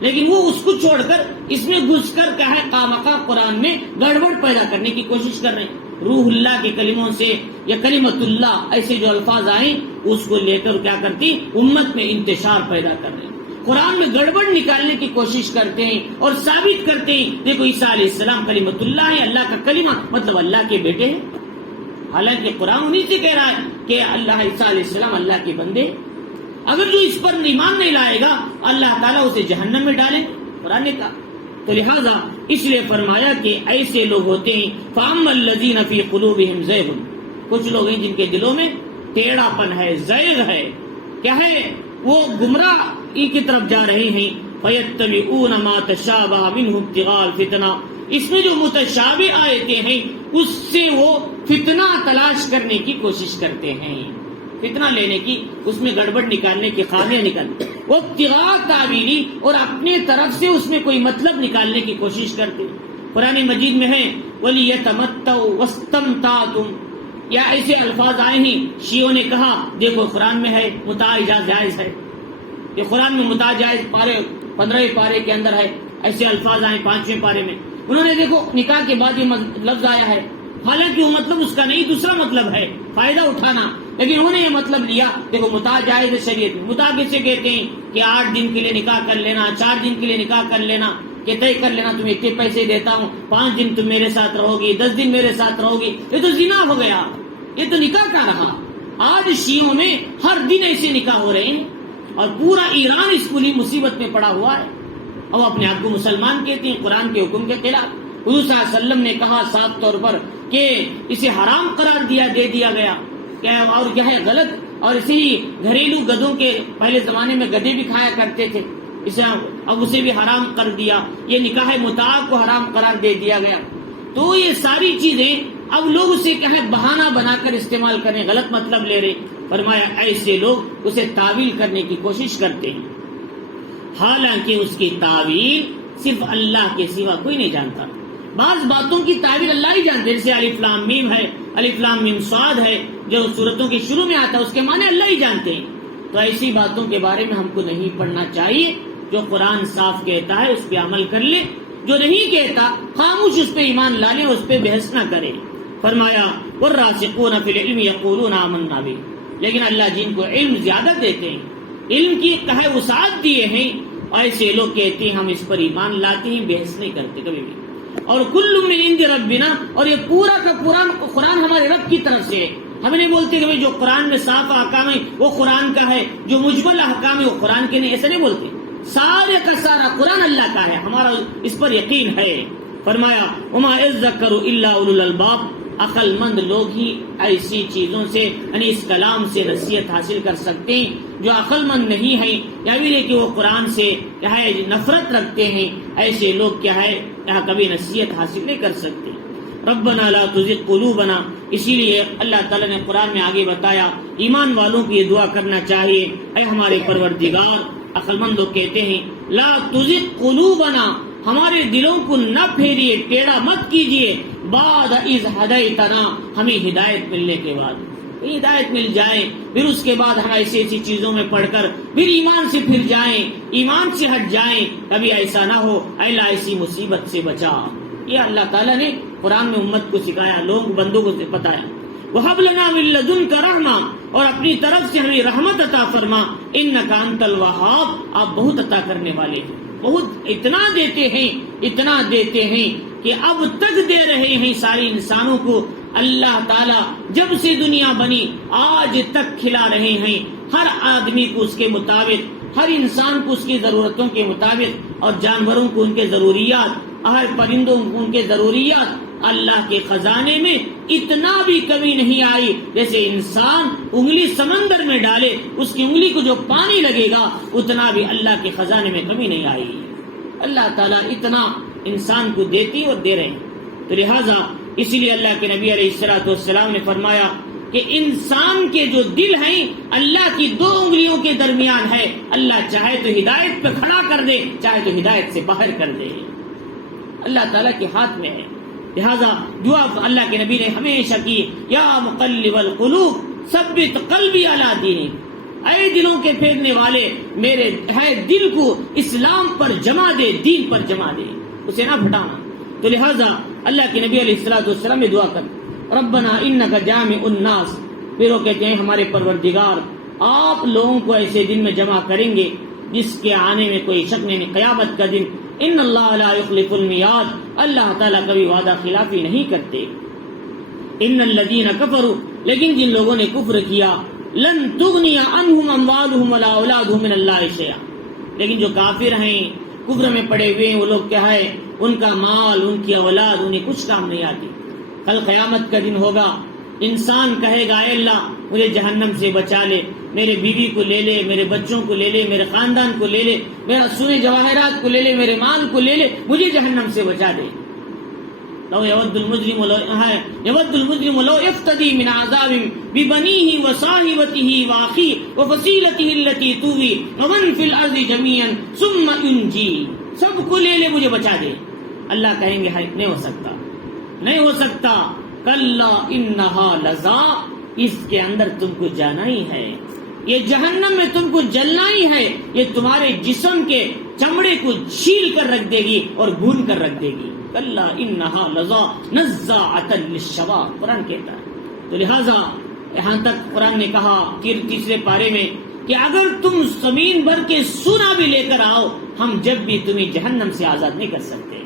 لیکن وہ اس کو چھوڑ کر اس میں گھس کر کہا ہے خامخواہ قرآن میں گڑبڑ پیدا کرنے کی کوشش کر رہے ہیں. روح اللہ کے کلموں سے یا کلمت اللہ ایسے جو الفاظ آئے اس کو لے کر کیا کرتی امت میں انتشار پیدا کر رہے ہیں. قرآن میں گڑبڑ نکالنے کی کوشش کرتے ہیں اور ثابت کرتے ہیں دیکھو عیسیٰ علیہ السلام کلمت اللہ ہے، اللہ کا کلمہ مطلب اللہ کے بیٹے ہیں. حالانکہ قرآن انہی سے کہہ رہا ہے کہ اللہ عیسیٰ علیہ السلام اللہ کے بندے. اگر جو اس پر ایمان نہیں لائے گا اللہ تعالیٰ اسے جہنم میں ڈالے، قرآن نے کہا. تو لہذا اس لیے فرمایا کہ ایسے لوگ ہوتے ہیں فَأَمَّا الَّذِينَ فِي قُلُوبِهِمْ زَيْغٌ، کچھ لوگ ہیں جن کے دلوں میں ٹیڑھا پن ہے، زیغ ہے، کیا ہے وہ گمراہی کی طرف جا رہے ہیں. فَيَتَّبِعُونَ مَا تَشَابَهَ مِنْهُ ابْتِغَاءَ الْفِتْنَةِ، اس میں جو متشابہ آیتیں ہیں اس سے وہ فتنہ تلاش کرنے کی کوشش کرتے ہیں، فتنہ لینے کی، اس میں گڑبڑ نکالنے کی، خامیاں نکالنے، وہ ابتغاء تعویلی اور اپنے طرف سے اس میں کوئی مطلب نکالنے کی کوشش کرتے. قرآن مجید میں ہے وَلِيَتَمَتَّعُوا وَاسْتَمْتَعْتُمْ، یا ایسے الفاظ آئے ہیں. شیعوں نے کہا دیکھو قرآن میں ہے متاع جائز ہے، یہ قرآن میں متاع جائز 15ویں پارے کے اندر ہے. ایسے الفاظ آئے 5ویں پارے میں. انہوں نے دیکھو نکاح کے بعد یہ لفظ آیا ہے، حالانکہ وہ مطلب اس کا نہیں، دوسرا مطلب ہے فائدہ اٹھانا، لیکن انہوں نے یہ مطلب لیا. دیکھو متاع جائز ہے شریعت میں. متاع کسے کہتے ہیں کہ 8 دن کے لیے نکاح کر لینا، 4 دن کے لیے نکاح کر لینا، کہ طے کر لینا تمہیں اتنے پیسے دیتا ہوں، 5 دن تم میرے ساتھ رہو گی، 10 دن میرے ساتھ رہو گی. یہ تو زنا ہو گیا، یہ تو نکاح کا رہا. آج شیعوں میں ہر دن ایسے نکاح ہو رہے ہیں اور پورا ایران اس پوری مصیبت میں پڑا ہوا ہے. اب اپنے آپ کو مسلمان کہتے ہیں قرآن کے حکم کے خلاف. حضور صلی اللہ علیہ وسلم نے کہا صاف طور پر کہ اسے حرام قرار دے دیا گیا اور یہ ہے غلط. اور اسی گھریلو گدوں کے پہلے زمانے میں گدے بھی کھایا کرتے تھے، اسے اب اسے بھی حرام کر دیا. یہ نکاح متاع کو حرام قرار دے دیا گیا. تو یہ ساری چیزیں اب لوگ اسے بہانہ بنا کر استعمال کریں، غلط مطلب لے رہے. فرمایا ایسے لوگ اسے تعویل کرنے کی کوشش کرتے ہیں، حالانکہ اس کی تعویل صرف اللہ کے سوا کوئی نہیں جانتا. بعض باتوں کی تعویل اللہ ہی جانتے، جیسے الف لام میم ہے، الف لام میم صاد ہے جو سورتوں کے شروع میں آتا ہے، اس کے معنی اللہ ہی جانتے ہیں. تو ایسی باتوں کے بارے میں ہم کو نہیں پڑھنا چاہیے. جو قرآن صاف کہتا ہے اس پہ عمل کر لے، جو نہیں کہتا خاموش اس پہ ایمان لا لے، اس پہ بحث نہ کرے. فرمایا والراسخون فی العلم یقولون آمنا بہ، لیکن اللہ جن کو علم زیادہ دیتے ہیں، علم کی وسعت دیے ہیں، ایسے لوگ کہتے ہیں ہم اس پر ایمان لاتے ہیں، بحث نہیں کرتے کبھی بھی. اور کل من عند ربنا، اور یہ پورا کا قرآن ہمارے رب کی طرف سے ہے. ہم نہیں بولتے کہ جو قرآن میں صاف احکام ہے وہ قرآن کا ہے، جو مجمل احکام ہے وہ قرآن کے نہیں، ایسا نہیں بولتے. سارے کا سارا قرآن اللہ کا ہے، ہمارا اس پر یقین ہے. فرمایا وما یذکر الا اولو الالباب، عقل مند لوگ ہی ایسی چیزوں سے یعنی اس کلام سے نصیحت حاصل کر سکتے ہیں. جو عقل مند نہیں ہے یا بھی کہ وہ قرآن سے کیا ہے نفرت رکھتے ہیں، ایسے لوگ کیا ہے کبھی نصیحت حاصل نہیں کر سکتے. ربنا لا تزغ قلوبنا، اسی لیے اللہ تعالیٰ نے قرآن میں آگے بتایا ایمان والوں کی یہ دعا کرنا چاہیے، اے ہمارے پروردگار. عقل مند لوگ کہتے ہیں لا تزغ قلوبنا، ہمارے دلوں کو نہ پھیریے، ٹیڑھا مت کیجیے، بعد اذ ہدیتنا، ہمیں ہدایت ملنے کے بعد. ہدایت مل جائے پھر اس کے بعد ہم ایسی ایسی چیزوں میں پڑھ کر پھر ایمان سے پھر جائیں، ایمان سے ہٹ جائیں. کبھی ایسا نہ ہو، اے اللہ ایسی مصیبت سے بچا. یہ اللہ تعالیٰ نے قرآن میں امت کو سکھایا، لوگ بندوں کو بتایا. وَهَبْ لَنَا مِن لَّدُنكَ رَحْمَةً، اور اپنی طرف سے ہمیں رحمت عطا فرما. إِنَّكَ أَنتَ الْوَهَّابُ، آپ بہت عطا کرنے والے ہیں، بہت اتنا دیتے ہیں کہ اب تک دے رہے ہیں سارے انسانوں کو. اللہ تعالیٰ جب سے دنیا بنی آج تک کھلا رہے ہیں ہر آدمی کو اس کے مطابق، ہر انسان کو اس کی ضرورتوں کے مطابق، اور جانوروں کو ان کے ضروریات، ہر پرندوں کو ان کے ضروریات. اللہ کے خزانے میں اتنا بھی کمی نہیں آئی. جیسے انسان انگلی سمندر میں ڈالے اس کی انگلی کو جو پانی لگے گا اتنا بھی اللہ کے خزانے میں کمی نہیں آئی. اللہ تعالیٰ اتنا انسان کو دیتی اور دے رہے ہیں. تو لہٰذا اسی لیے اللہ کے نبی علیہ الصلوۃ والسلام نے فرمایا کہ انسان کے جو دل ہیں اللہ کی 2 انگلیوں کے درمیان ہے. اللہ چاہے تو ہدایت پہ کھڑا کر دے، چاہے تو ہدایت سے باہر کر دے. اللہ تعالیٰ کے ہاتھ میں ہے. لہذا دعا اللہ کے نبی نے ہمیشہ کی، یا مقلب القلوب ثبت قلبی علی دینک، اے دلوں کے پھیرنے والے میرے ہے دل کو اسلام پر جما دے، دین پر جما دے، اسے نہ بھٹانا. تو لہذا اللہ کے نبی علیہ الصلوۃ والسلام نے دعا کر ربنا انک جامع الناس، پھر وہ کہتے ہیں ہمارے پروردگار آپ لوگوں کو ایسے دن میں جمع کریں گے جس کے آنے میں کوئی شک نہیں، قیامت کا دن. ان اللہ لا یخلف المیعاد، اللہ تعالیٰ کبھی وعدہ خلافی نہیں کرتے. ان الذین کفروا، لیکن جن لوگوں نے کفر کیا، لن تغنی عنہم اموالہم ولا اولادہم من اللہ شیئا، لیکن جو کافر ہیں کفر میں پڑے ہوئے ہیں وہ لوگ کیا ہے ان کا مال، ان کی اولاد انہیں کچھ کام نہیں آتی. کل قیامت کا دن ہوگا، انسان کہے گا اے اللہ مجھے جہنم سے بچا لے، میرے بیوی کو لے لے، میرے بچوں کو لے لے، میرے خاندان کو لے لے، میرا سونے جواہرات کو لے لے، میرے مال کو لے لے، مجھے جہنم سے بچا دے. لو يود المجرم لو يفتدي من عذاب ببنيه وصاحبته واخيه وفصيلته التي تؤوي ومن في الارض جميعا ثم ينجي، سب کو لے لے مجھے بچا دے. اللہ کہیں گے نہیں ہو سکتا، نہیں ہو سکتا. کلا انہا لظا، اس کے اندر تم کو جانا ہی ہے، یہ جہنم میں تم کو جلنا ہی ہے. یہ تمہارے جسم کے چمڑے کو چھیل کر رکھ دے گی اور بھون کر رکھ دے گی. کلا انہا لظا نزاعۃ للشوا، قرآن کہتا ہے. تو لہذا یہاں تک قرآن نے کہا تیسرے پارے میں کہ اگر تم زمین بھر کے سونا بھی لے کر آؤ ہم جب بھی تمہیں جہنم سے آزاد نہیں کر سکتے.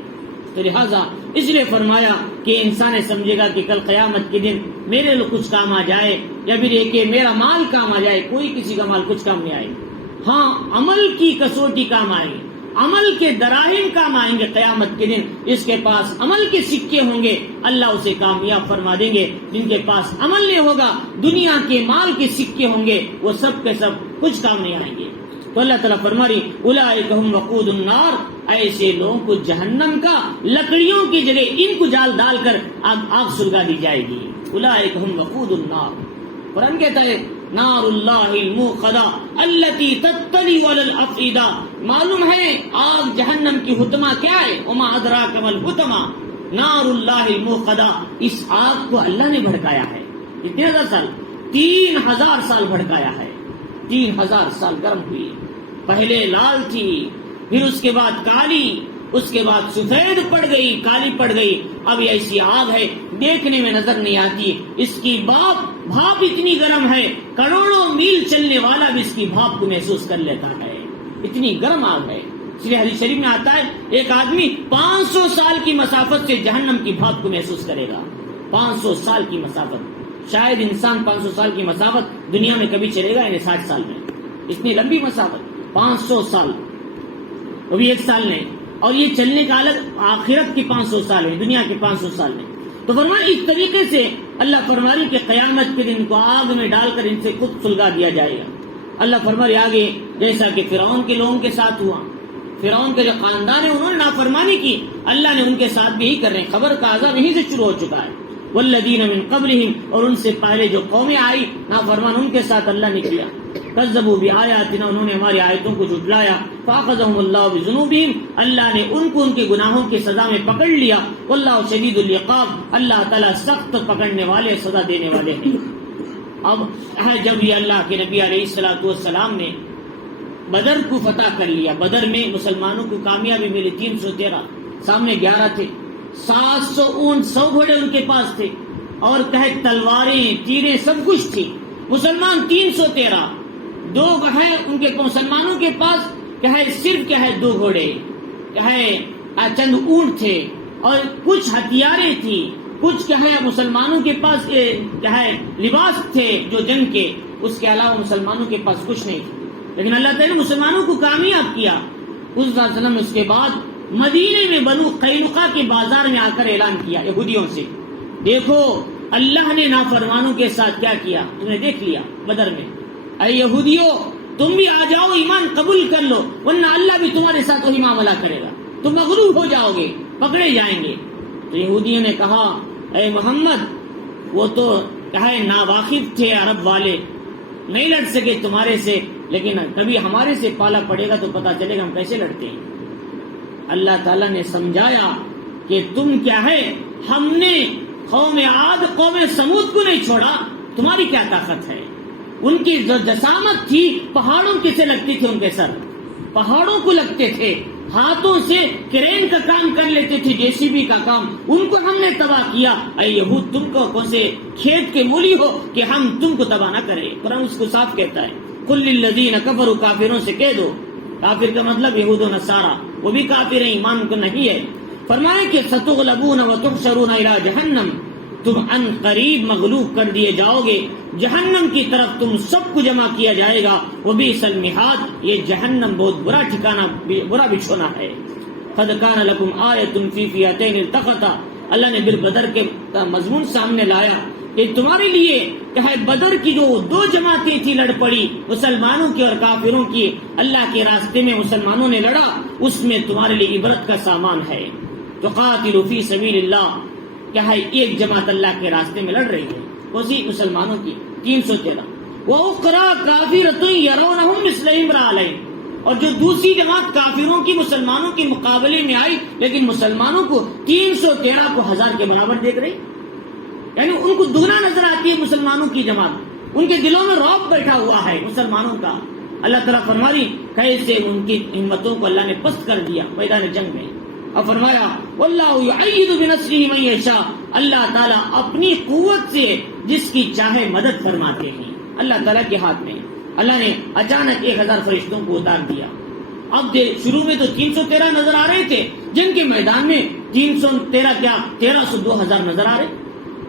تو لہذا اس لیے فرمایا کہ انسان سمجھے گا کہ کل قیامت کے دن میرے لوگ کچھ کام آ جائے یا پھر یہ کہ میرا مال کام آ جائے، کوئی کسی کا مال کچھ کام نہیں آئے. ہاں عمل کی کسوٹی کام آئے گی، عمل کے دراہم کام آئیں گے قیامت کے دن. اس کے پاس عمل کے سکے ہوں گے اللہ اسے کامیاب فرما دیں گے. جن کے پاس عمل نہیں ہوگا دنیا کے مال کے سکے ہوں گے وہ سب کے سب کچھ کام نہیں آئیں گے. تو اللہ تعالیٰ فرما رہی اولئک ہم وقود النار، ایسے لوگوں کو جہنم کا لکڑیوں کی جگہ ان کو جال ڈال کر آگ سلگا دی جائے گی. اولئک ہم وقود النار، قرآن کہتا ہے نار اللہ الموقدہ التی تطلع علی الافئدہ. معلوم ہے آگ جہنم کی حطمہ کیا ہے؟ وما ادراک ما الحطمہ نار اللہ الموقدہ. اس آگ کو اللہ نے بھڑکایا ہے. کتنے ہزار سال؟ 3000 سال بھڑکایا ہے. 3000 سال گرم ہوئی، پہلے لال تھی، پھر اس کے بعد کالی، اس کے بعد سفید پڑ گئی، کالی پڑ گئی. اب ایسی آگ ہے دیکھنے میں نظر نہیں آتی. اس کی بھاپ اتنی گرم ہے کروڑوں میل چلنے والا بھی اس کی بھاپ کو محسوس کر لیتا ہے، اتنی گرم آگ ہے. اس لیے حدیث شریف میں آتا ہے ایک آدمی 500 سال کی مسافت سے جہنم کی بھاپ کو محسوس کرے گا. 500 سال کی مسافت، شاید انسان 500 سال کی مسافت دنیا میں کبھی چلے گا یعنی 60 سال میں. اتنی لمبی مسافت 500 سال، وہ بھی 1 سال نہیں. اور یہ چلنے کا الگ، آخرت کی 500 سال ہے، دنیا کے 500 سال میں. تو فرمایا اس طریقے سے اللہ فرمائی کہ قیامت کے دن کو آگ میں ڈال کر ان سے خود سلگا دیا جائے گا. اللہ فرمائی آگے جیسا کہ فرعون کے لوگوں کے ساتھ ہوا، فرعون کے جو خاندان ہے انہوں نے نافرمانی کی، اللہ نے ان کے ساتھ بھی یہی کر رہے ہیں. خبر کا عذاب یہیں سے شروع ہو چکا ہے. والذین من قبلہم، اور ان سے پہلے جو قومیں آئی نافرمان ان کے ساتھ اللہ نے کیا. کذبوا بآیاتنا، انہوں نے ہماری آیتوں کو جھٹلایا. فاخذہم اللہ بذنوبہم، اللہ نے ان کو ان کے گناہوں کی سزا میں پکڑ لیا. واللہ شدید العقاب، اللہ تعالیٰ سخت پکڑنے والے، سزا دینے والے ہیں. اب جب یہ اللہ کے نبی علیہ الصلوۃ والسلام نے بدر کو فتح کر لیا، بدر میں مسلمانوں کو کامیابی ملی. 313 سامنے 11 تھے، 700 اونٹ 100 گھوڑے ان کے پاس تھے، اور کہے تلواریں تیریں سب کچھ تھی. مسلمان 313، دو ہے ان کے مسلمانوں کے پاس کہے صرف کیا ہے 2 گھوڑے، کہے چند اونٹ تھے، اور کچھ ہتھیاریں تھی، کچھ کیا ہے مسلمانوں کے پاس کیا ہے لباس تھے جو جنگ کے، اس کے علاوہ مسلمانوں کے پاس کچھ نہیں تھا. لیکن اللہ تعالیٰ نے مسلمانوں کو کامیاب کیا. اس وسلم نے اس کے بعد مدینے میں بنو قینقاع کے بازار میں آ کر اعلان کیا یہودیوں سے، دیکھو اللہ نے نافرمانوں کے ساتھ کیا کیا، تم نے دیکھ لیا بدر میں. اے یہودیوں، تم بھی آ جاؤ، ایمان قبول کر لو، ورنہ اللہ بھی تمہارے ساتھ وہی معاملہ کرے گا، تم مغلوب ہو جاؤ گے، پکڑے جائیں گے. تو یہودیوں نے کہا اے محمد، وہ تو کہے ناواقف تھے عرب والے، نہیں لڑ سکے تمہارے سے، لیکن کبھی ہمارے سے پالا پڑے گا تو پتا چلے گا ہم کیسے لڑتے ہیں. اللہ تعالیٰ نے سمجھایا کہ تم کیا ہے، ہم نے قوم عاد قوم سمود کو نہیں چھوڑا، تمہاری کیا طاقت ہے. ان کی جو جسامت تھی پہاڑوں کسے لگتی تھی، ان کے سر پہاڑوں کو لگتے تھے، ہاتھوں سے کرین کا کام کر لیتے تھے، جے سی بی کا کام، ان کو ہم نے تباہ کیا. اے یہود، تم کو کون سے کھیت کے مولی ہو کہ ہم تم کو تباہ نہ کریں. قرآن اس کو صاف کہتا ہے، قل للذین کفروا، کافروں سے کہہ دو، کافر کا مطلب یہود و نصارہ، وہ بھی کافر ہیں، ایمان کو نہیں ہے. فرمائے کہ ستغلبون وتحشرون الی جہنم، تم ان قریب مغلوب کر دیے جاؤ گے، جہنم کی طرف تم سب کو جمع کیا جائے گا. وبئس المہاد، یہ جہنم بہت برا ٹھکانہ، برا بچھونا ہے. قد کان لکم آیۃ فی فئتین التقطا، اللہ نے بدر کے مضمون سامنے لایا کہ تمہارے لیے کہے بدر کی جو 2 جماعتیں تھی لڑ پڑی، مسلمانوں کی اور کافروں کی، اللہ کے راستے میں مسلمانوں نے لڑا، اس میں تمہارے لیے عبرت کا سامان ہے. تو قاتلوا فی سبیل اللہ، کیا ہے ایک جماعت اللہ کے راستے میں لڑ رہی ہے، اسی مسلمانوں کی 313. وَأُخْرَىٰ كَافِرَةٌ يَرَوْنَهُمْ مِثْلَهُمْ رَأْيَ الْعَيْنِ، اور جو دوسری جماعت کافروں کی مسلمانوں کے مقابلے میں آئی، لیکن مسلمانوں کو 313 کو 1000 کے برابر دیکھ رہی، یعنی ان کو دگنا نظر آتی ہے مسلمانوں کی جماعت، ان کے دلوں میں رعب بیٹھا ہوا ہے مسلمانوں کا. اللہ تعالیٰ فرمائی کیسے ان کی ہمتوں کو اللہ نے پست کر دیا میدان جنگ میں. اور فرمایا واللہ یعید بنصرہ من یشاء، اللہ تعالیٰ اپنی قوت سے جس کی چاہے مدد فرماتے ہیں. اللہ تعالیٰ کے ہاتھ میں. اللہ نے اچانک 1000 فرشتوں کو اتار دیا. اب شروع میں تو 313 نظر آ رہے تھے، جن کے میدان میں 313 کیا 1300 2000 نظر آ رہے،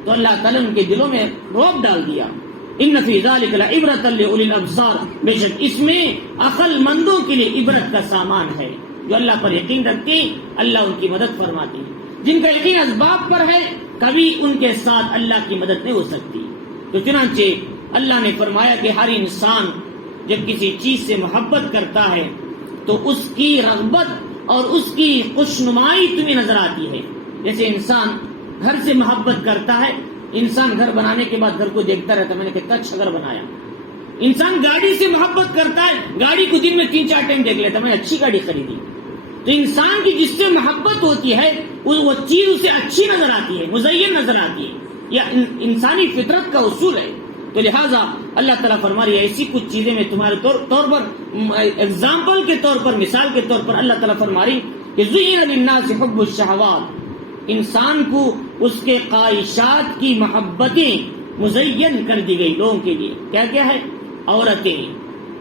تو اللہ تعالیٰ نے ان کے دلوں میں رعب ڈال دیا. ان فی ذلک لعبرۃ لأولی الابصار، بے شک اس میں عقل مندوں کے لیے عبرت کا سامان ہے. جو اللہ پر یقین رکھتے ہیں اللہ ان کی مدد فرماتی ہے. جن کا یقین اسباب پر ہے کبھی ان کے ساتھ اللہ کی مدد نہیں ہو سکتی. تو چنانچہ اللہ نے فرمایا کہ ہر انسان جب کسی چیز سے محبت کرتا ہے تو اس کی رغبت اور اس کی خوشنمائی تمہیں نظر آتی ہے. جیسے انسان گھر سے محبت کرتا ہے، انسان گھر بنانے کے بعد گھر کو دیکھتا رہتا ہے، میں نے کتنا اچھا گھر بنایا. انسان گاڑی سے محبت کرتا ہے، گاڑی کو دن میں 3-4 ٹائم دیکھ لیتا ہے، میں نے اچھی گاڑی خریدی. تو انسان کی جس سے محبت ہوتی ہے وہ چیز اسے اچھی نظر آتی ہے، مزین نظر آتی ہے، یہ انسانی فطرت کا اصول ہے. تو لہٰذا اللہ تعالیٰ فرما رہی ہے ایسی کچھ چیزیں میں تمہارے طور پر اگزامپل کے طور پر، مثال کے طور پر اللہ تعالیٰ فرما رہی کہ زُيِّنَ لِلنَّاسِ حُبُّ الشَّهَوَاتِ، انسان کو اس کے خواہشات کی محبتیں مزین کر دی گئی لوگوں کے لیے. کیا کیا ہے؟ عورتیں.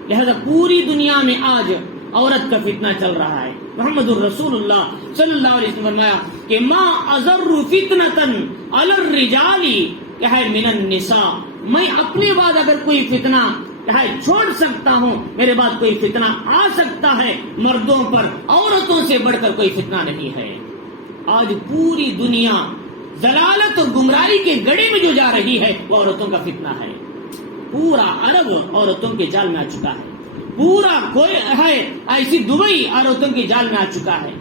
لہذا پوری دنیا میں آج عورت کا فتنہ چل رہا ہے. محمد الرسول اللہ صلی اللہ علیہ وسلم فرمایا کہ ما اضر فتنة علی الرجال کیا ہے من النساء، میں اپنے بعد اگر کوئی فتنہ کیا ہے چھوڑ سکتا ہوں، میرے بعد کوئی فتنہ آ سکتا ہے مردوں پر، عورتوں سے بڑھ کر کوئی فتنہ نہیں ہے. آج پوری دنیا ضلالت اور گمراہی کے گڑھے میں جو جا رہی ہے وہ عورتوں کا فتنہ ہے. پورا عرب عورتوں کے جال میں آ چکا ہے. پورا کوئی ہے ایسی دبئی عورتوں کے جال میں آ چکا ہے.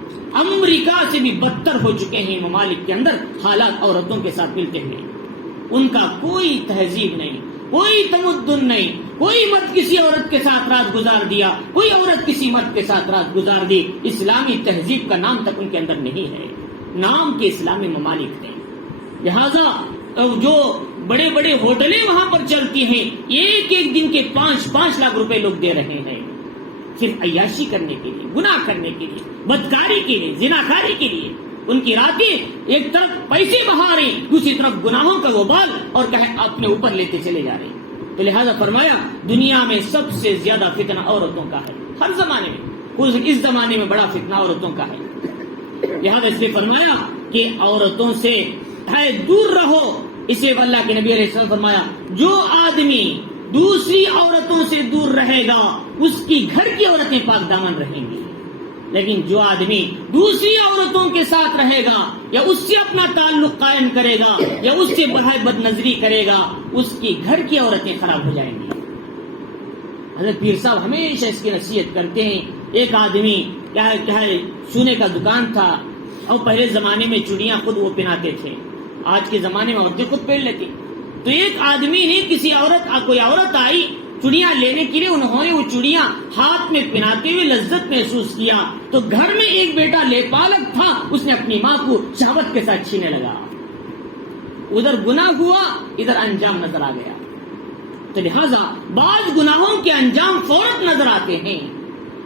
امریکہ سے بھی بدتر ہو چکے ہیں ممالک کے اندر حالات عورتوں کے ساتھ ملتے ہیں. ان کا کوئی تہذیب نہیں, کوئی تمدن نہیں, کوئی مرد کسی عورت کے ساتھ رات گزار دیا, کوئی عورت کسی مرد کے ساتھ رات گزار دی. اسلامی تہذیب کا نام تک ان کے اندر نہیں ہے. نام کے اسلامی ممالک ہیں. لہذا جو بڑے بڑے ہوٹلیں وہاں پر چلتی ہیں, ایک ایک دن کے 5-5 لاکھ روپے لوگ دے رہے ہیں صرف عیاشی کرنے کے لیے, گناہ کرنے کے لیے, بدکاری کے لیے, زناکاری کے لیے. ان کی راتیں ایک طرف پیسے بہا رہی, دوسری طرف گناہوں کا وبال اور کہیں اپنے اوپر لیتے چلے جا رہے ہیں. تو لہذا فرمایا دنیا میں سب سے زیادہ فتنہ عورتوں کا ہے. ہر زمانے میں, اس زمانے میں بڑا فتنہ عورتوں کا ہے. لہذا اس لیے فرمایا کہ عورتوں سے دور رہو. اسے اللہ کے نبی علیہ السلام فرمایا جو آدمی دوسری عورتوں سے دور رہے گا اس کی گھر کی عورتیں پاک دامن رہیں گی, لیکن جو آدمی دوسری عورتوں کے ساتھ رہے گا یا اس سے اپنا تعلق قائم کرے گا یا اس سے بد نظری کرے گا اس کی گھر کی عورتیں خراب ہو جائیں گی. حضرت پیر صاحب ہمیشہ اس کی نصیحت کرتے ہیں. ایک آدمی کیا ہے سونے کا دکان تھا اور پہلے زمانے میں چوڑیاں خود وہ پہناتے تھے, آج کے زمانے میں عورتیں خود پہن لیتی. تو ایک آدمی نے کوئی عورت آئی چوڑیاں لینے کے لیے, انہوں نے وہ چوڑیاں ہاتھ میں پہناتے ہوئے لذت محسوس کیا. تو گھر میں ایک بیٹا لیپالک تھا, اس نے اپنی ماں کو شہوت کے ساتھ چھینے لگا. ادھر گناہ ہوا, ادھر انجام نظر آ گیا. تو لہذا بعض گناہوں کے انجام فوراً نظر آتے ہیں.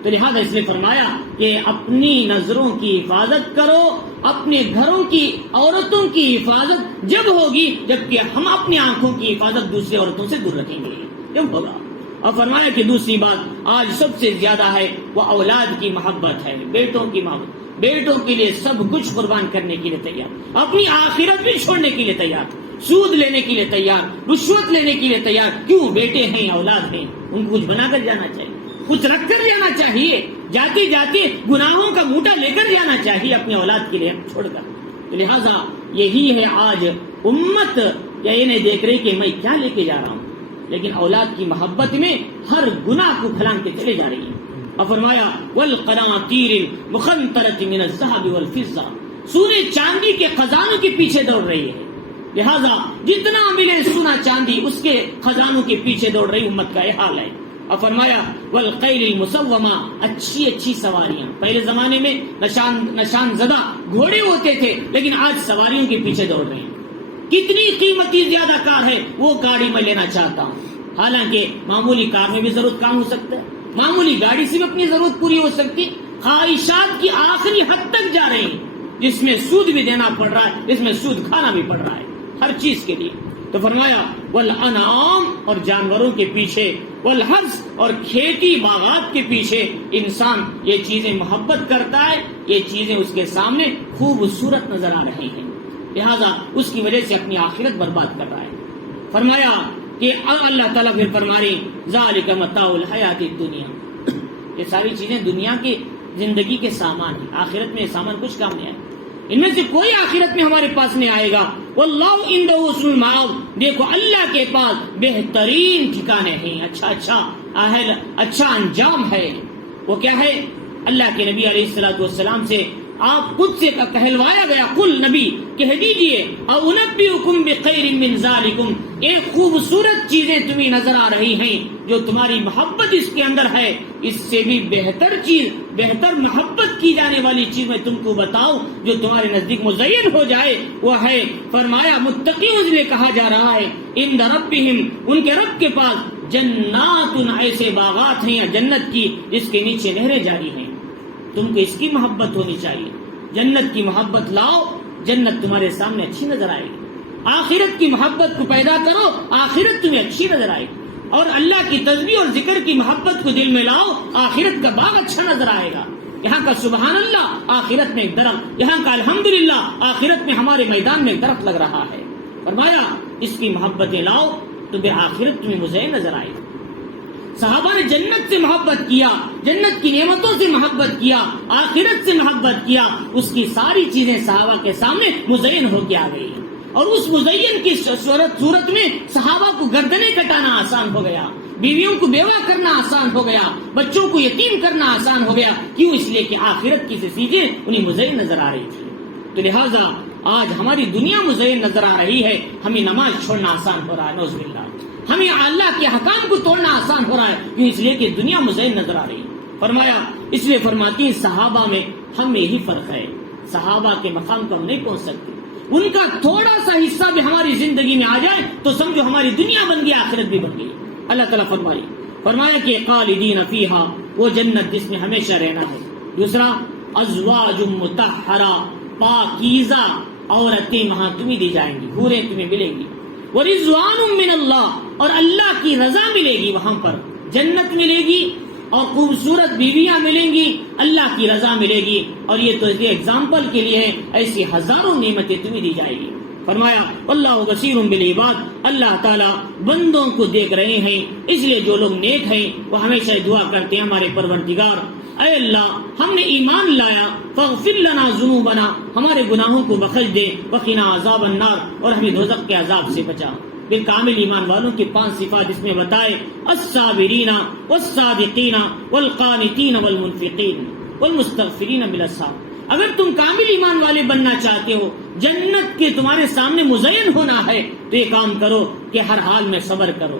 تو لہذا اس نے فرمایا کہ اپنی نظروں کی حفاظت کرو, اپنے گھروں کی عورتوں کی حفاظت جب ہوگی جبکہ ہم اپنی آنکھوں کی حفاظت دوسری عورتوں سے دور رکھیں گے, جب ہوگا. اور فرمایا کہ دوسری بات آج سب سے زیادہ ہے وہ اولاد کی محبت ہے, بیٹوں کی محبت. بیٹوں کے لیے سب کچھ قربان کرنے کے لیے تیار, اپنی آخرت بھی چھوڑنے کے لیے تیار, سود لینے کے لیے تیار, رشوت لینے کے لیے تیار. کیوں؟ بیٹے ہیں, اولاد ہیں, ان کو کچھ بنا کر جانا چاہیے, کچھ رکھ کر جانا چاہیے, جاتے جاتے گناہوں کا موٹا لے کر جانا چاہیے اپنے اولاد کے لیے چھوڑ کر. تو لہٰذا یہی ہے آج امت یا یہ نہیں دیکھ رہی کہ میں کیا لے کے جا رہا ہوں, لیکن اولاد کی محبت میں ہر گناہ کو پھلان کے چلے جا رہی ہے. اور فرمایا والقناطیر المقنطرۃ من الذهب والفضہ, سونے چاندی کے خزانوں کے پیچھے دوڑ رہی ہے. لہذا جتنا ملے سونا چاندی اس کے خزانوں کے پیچھے دوڑ رہی امت کا یہ حال ہے. اور فرمایا والخیل المسومہ, اچھی اچھی سواریاں. پہلے زمانے میں نشان زدہ گھوڑے ہوتے تھے, لیکن آج سواریوں کے پیچھے دوڑ رہے ہیں. کتنی قیمتی زیادہ کار ہے وہ گاڑی میں لینا چاہتا ہوں, حالانکہ معمولی کار میں بھی ضرورت کام ہو سکتا ہے, معمولی گاڑی سے بھی اپنی ضرورت پوری ہو سکتی. خواہشات کی آخری حد تک جا رہے ہیں, جس میں سود بھی دینا پڑ رہا ہے, جس میں سود کھانا بھی پڑ رہا ہے, ہر چیز کے لیے. تو فرمایا والانعام, اور جانوروں کے پیچھے, والحرث, اور کھیتی باغات کے پیچھے انسان یہ چیزیں محبت کرتا ہے, یہ چیزیں اس کے سامنے خوبصورت نظر آ رہی ہیں, لہذا اس کی وجہ سے اپنی آخرت برباد کر رہا ہے. فرمایا کہ اللہ تعالیٰ پھر فرما رہی ذالک متاع الحیات الدنیا, یہ ساری چیزیں دنیا کی زندگی کے سامان ہیں, آخرت میں یہ سامان کچھ کام نہیں آئے, ان میں سے کوئی آخرت میں ہمارے پاس نہیں آئے گا. واللہ عندہ حسن المآب, دیکھو اللہ کے پاس بہترین ٹھکانے ہیں, اچھا انجام ہے. وہ کیا ہے؟ اللہ کے نبی علیہ الصلوۃ والسلام سے آپ خود سے کہلوایا گیا, قل نبی کہہ دیجئے, اونبئکم بخیر من ذالکم, ایک خوبصورت چیزیں تمہیں نظر آ رہی ہیں جو تمہاری محبت اس کے اندر ہے, اس سے بھی بہتر چیز, بہتر محبت کی جانے والی چیز میں تم کو بتاؤ جو تمہارے نزدیک مزین ہو جائے, وہ ہے فرمایا متقیوں سے کہا جا رہا ہے عند ربہم, ان کے رب کے پاس جنات, ایسے باغات ہیں یا جنت کی جس کے نیچے نہریں جاری ہیں. تم کو اس کی محبت ہونی چاہیے, جنت کی محبت لاؤ, جنت تمہارے سامنے اچھی نظر آئے گی. آخرت کی محبت کو پیدا کرو, آخرت تمہیں اچھی نظر آئے گی. اور اللہ کی تسبیح اور ذکر کی محبت کو دل میں لاؤ, آخرت کا باغ اچھا نظر آئے گا. یہاں کا سبحان اللہ, آخرت میں ایک درخت, یہاں کا الحمدللہ, آخرت میں ہمارے میدان میں ایک درخت لگ رہا ہے. فرمایا اس کی محبتیں لاؤ تو بے آخرت تمہیں مزین نظر آئے گی. صحابہ نے جنت سے محبت کیا, جنت کی نعمتوں سے محبت کیا, آخرت سے محبت کیا, اس کی ساری چیزیں صحابہ کے سامنے مزین ہو کے آ گئی. اور اس مزین کی صورت میں صحابہ کو گردنیں کٹانا آسان ہو گیا، بیویوں کو بیوہ کرنا آسان ہو گیا، بچوں کو یتیم کرنا آسان ہو گیا. کیوں؟ اس لیے کہ آخرت کی چیزیں انہیں مزین نظر آ رہی تھی. تو لہٰذا آج ہماری دنیا مزین نظر آ رہی ہے، ہمیں نماز چھوڑنا آسان ہو رہا ہے، نعوذ باللہ. ہمیں اللہ کے حکام کو توڑنا آسان ہو رہا ہے. کیوں؟ اس لیے کہ دنیا مزین نظر آ رہی ہے. فرمایا اس لیے فرماتی ہیں صحابہ میں ہم میں یہی فرق ہے، صحابہ کے مقام کو ہم نہیں پہنچ سکتے. ان کا تھوڑا سا حصہ بھی ہماری زندگی میں آ جائے تو سمجھو ہماری دنیا بن گئی، آخرت بھی بن گئی. اللہ تعالیٰ فرمایا کہ خالدین فیہا، وہ جنت جس میں ہمیشہ رہنا ہے. دوسرا ازواج مطہرہ، پاکیزہ عورتیں وہاں تمہیں دی جائیں گی، حوریں تمہیں ملیں گی. ورضوان من اللہ، اور اللہ کی رضا ملے گی، وہاں پر جنت ملے گی اور خوبصورت بیویاں ملیں گی، اللہ کی رضا ملے گی. اور یہ تو ایگزامپل کے لیے ہے، ایسی ہزاروں نعمتیں تمہیں دی جائیں گی. فرمایا اللہ بصیر بالعباد، اللہ تعالیٰ بندوں کو دیکھ رہے ہیں. اس لیے جو لوگ نیک ہیں وہ ہمیشہ دعا کرتے ہیں، ہمارے پروردگار اے اللہ ہم نے ایمان لایا، فاغفر لنا ذنوبنا، ہمارے گناہوں کو بخش دے، وقنا عذاب النار، اور ہمیں دوزخ کے عذاب سے بچا. بالکامل ایمان والوں کی 5 صفات اس میں بتائے، الصابرین والصادقین والقانتین والمنفقین والمستغفرین بالاسحار. اگر تم کامل ایمان والے بننا چاہتے ہو، جنت کے تمہارے سامنے مزین ہونا ہے، تو یہ کام کرو کہ ہر حال میں صبر کرو،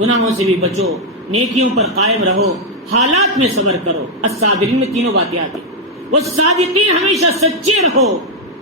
گناہوں سے بھی بچو، نیکیوں پر قائم رہو، حالات میں صبر کرو. الصابرین میں تینوں باتیں آتی. والصادقین، ہمیشہ سچے رہو،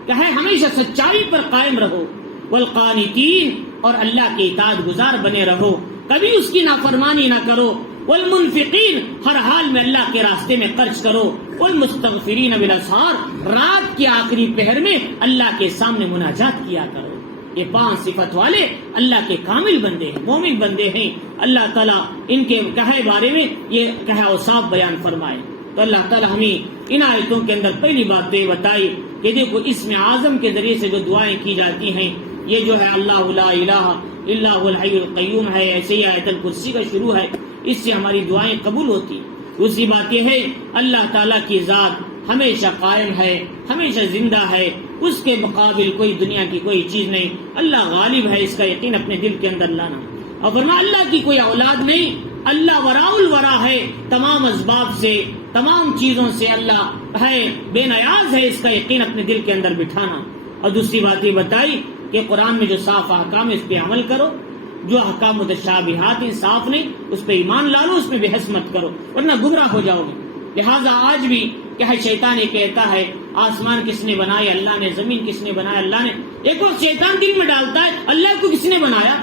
کہے ہمیشہ سچائی پر قائم رہو. والقانتین، اور اللہ کے اطاعت گزار بنے رہو، کبھی اس کی نافرمانی نہ کرو. والمنفقین، ہر حال میں اللہ کے راستے میں خرچ کرو. والمستغفرین بالاسحار، رات کے آخری پہر میں اللہ کے سامنے مناجات کیا کرو. یہ 5 صفت والے اللہ کے کامل بندے ہیں، مومن بندے ہیں. اللہ تعالیٰ ان کے کہے بارے میں یہ کہا اوصاف بیان فرمائے. تو اللہ تعالیٰ ہمیں ان آیتوں کے اندر پہلی بات تو یہ بتائی کہ دیکھو اسم اعظم کے ذریعے سے جو دعائیں کی جاتی ہیں، یہ جو ہے اللہ لا الہ الا هو الحی القیوم ہے، ایسے ہی آیت الکرسی کا شروع ہے، اس سے ہماری دعائیں قبول ہوتی. دوسری بات یہ ہے اللہ تعالیٰ کی ذات ہمیشہ قائم ہے، ہمیشہ زندہ ہے، اس کے مقابل کوئی دنیا کی کوئی چیز نہیں. اللہ غالب ہے، اس کا یقین اپنے دل کے اندر لانا. اور فرمایا اللہ کی کوئی اولاد نہیں، اللہ وراء الورا ہے، تمام اسباب سے، تمام چیزوں سے اللہ ہے، بے نیاز ہے، اس کا یقین اپنے دل کے اندر بٹھانا. اور دوسری بات یہ بتائی کہ قرآن میں جو صاف احکام ہے اس پہ عمل کرو، جو احکام متشابہات ہیں صاف نہیں اس پہ ایمان لا لو، اس پہ بحث مت کرو ورنہ گمراہ ہو جاؤ گے. لہٰذا آج بھی کیا ہے، شیطان یہ کہتا ہے آسمان کس نے بنایا؟ اللہ نے. زمین کس نے بنایا؟ اللہ نے. ایک وقت شیطان دل میں ڈالتا ہے اللہ کو کس نے بنایا؟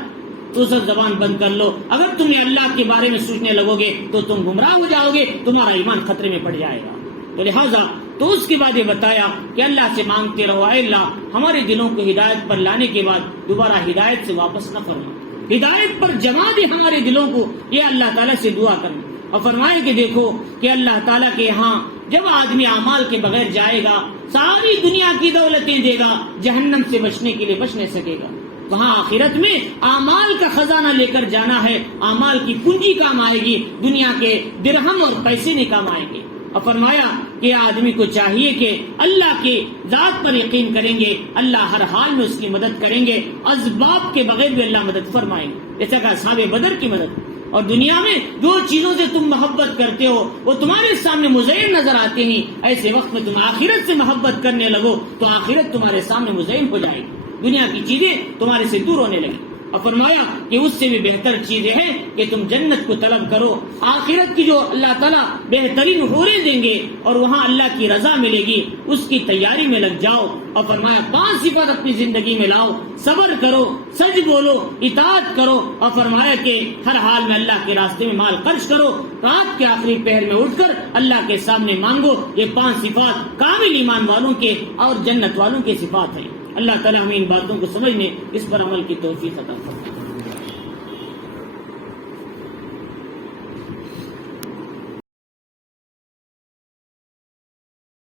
تو سب زبان بند کر لو. اگر تم اللہ کے بارے میں سوچنے لگو گے تو تم گمراہ ہو جاؤ گے، تمہارا ایمان خطرے میں پڑ جائے گا. تو لہٰذا تو اس کے بعد یہ بتایا کہ اللہ سے مانگتے رہو، اے اللہ ہمارے دلوں کو ہدایت پر لانے کے بعد دوبارہ ہدایت سے واپس نہ فرما، ہدایت پر جما دے ہمارے دلوں کو. یہ اللہ تعالیٰ سے دعا کرنا. اور فرمائے کہ دیکھو کہ اللہ تعالیٰ کے یہاں جب آدمی اعمال کے بغیر جائے گا، ساری دنیا کی دولتیں دے گا، جہنم سے بچنے کے لیے بچ نہیں سکے گا. وہاں آخرت میں اعمال کا خزانہ لے کر جانا ہے، اعمال کی پونجی کام آئے گی، دنیا کے درہم اور پیسے نہیں کام آئیں گے. اور فرمایا کہ آدمی کو چاہیے کہ اللہ کے ذات پر یقین کریں گے، اللہ ہر حال میں اس کی مدد کریں گے، اسباب کے بغیر بھی اللہ مدد فرمائیں گے، جیسا کہ اصحاب بدر کی مدد. اور دنیا میں جو چیزوں سے تم محبت کرتے ہو وہ تمہارے سامنے مزین نظر آتے ہیں، ایسے وقت میں تم آخرت سے محبت کرنے لگو تو آخرت تمہارے سامنے مزین ہو جائے گی، دنیا کی چیزیں تمہارے سے دور ہونے لگی. اور فرمایا کہ اس سے بھی بہتر چیز یہ ہے کہ تم جنت کو طلب کرو، آخرت کی جو اللہ تعالیٰ بہترین حوریں دیں گے اور وہاں اللہ کی رضا ملے گی، اس کی تیاری میں لگ جاؤ. اور فرمایا 5 صفات اپنی زندگی میں لاؤ، صبر کرو، سچ بولو، اطاعت کرو. اور فرمایا کہ ہر حال میں اللہ کے راستے میں مال خرچ کرو، رات کے آخری پہر میں اٹھ کر اللہ کے سامنے مانگو. یہ 5 صفات کامل ایمان والوں کے اور جنت والوں کے صفات ہیں. اللہ تعالیٰ ہمیں ان باتوں کو سمجھنے، اس پر عمل کی توفیق عطا فرمائے.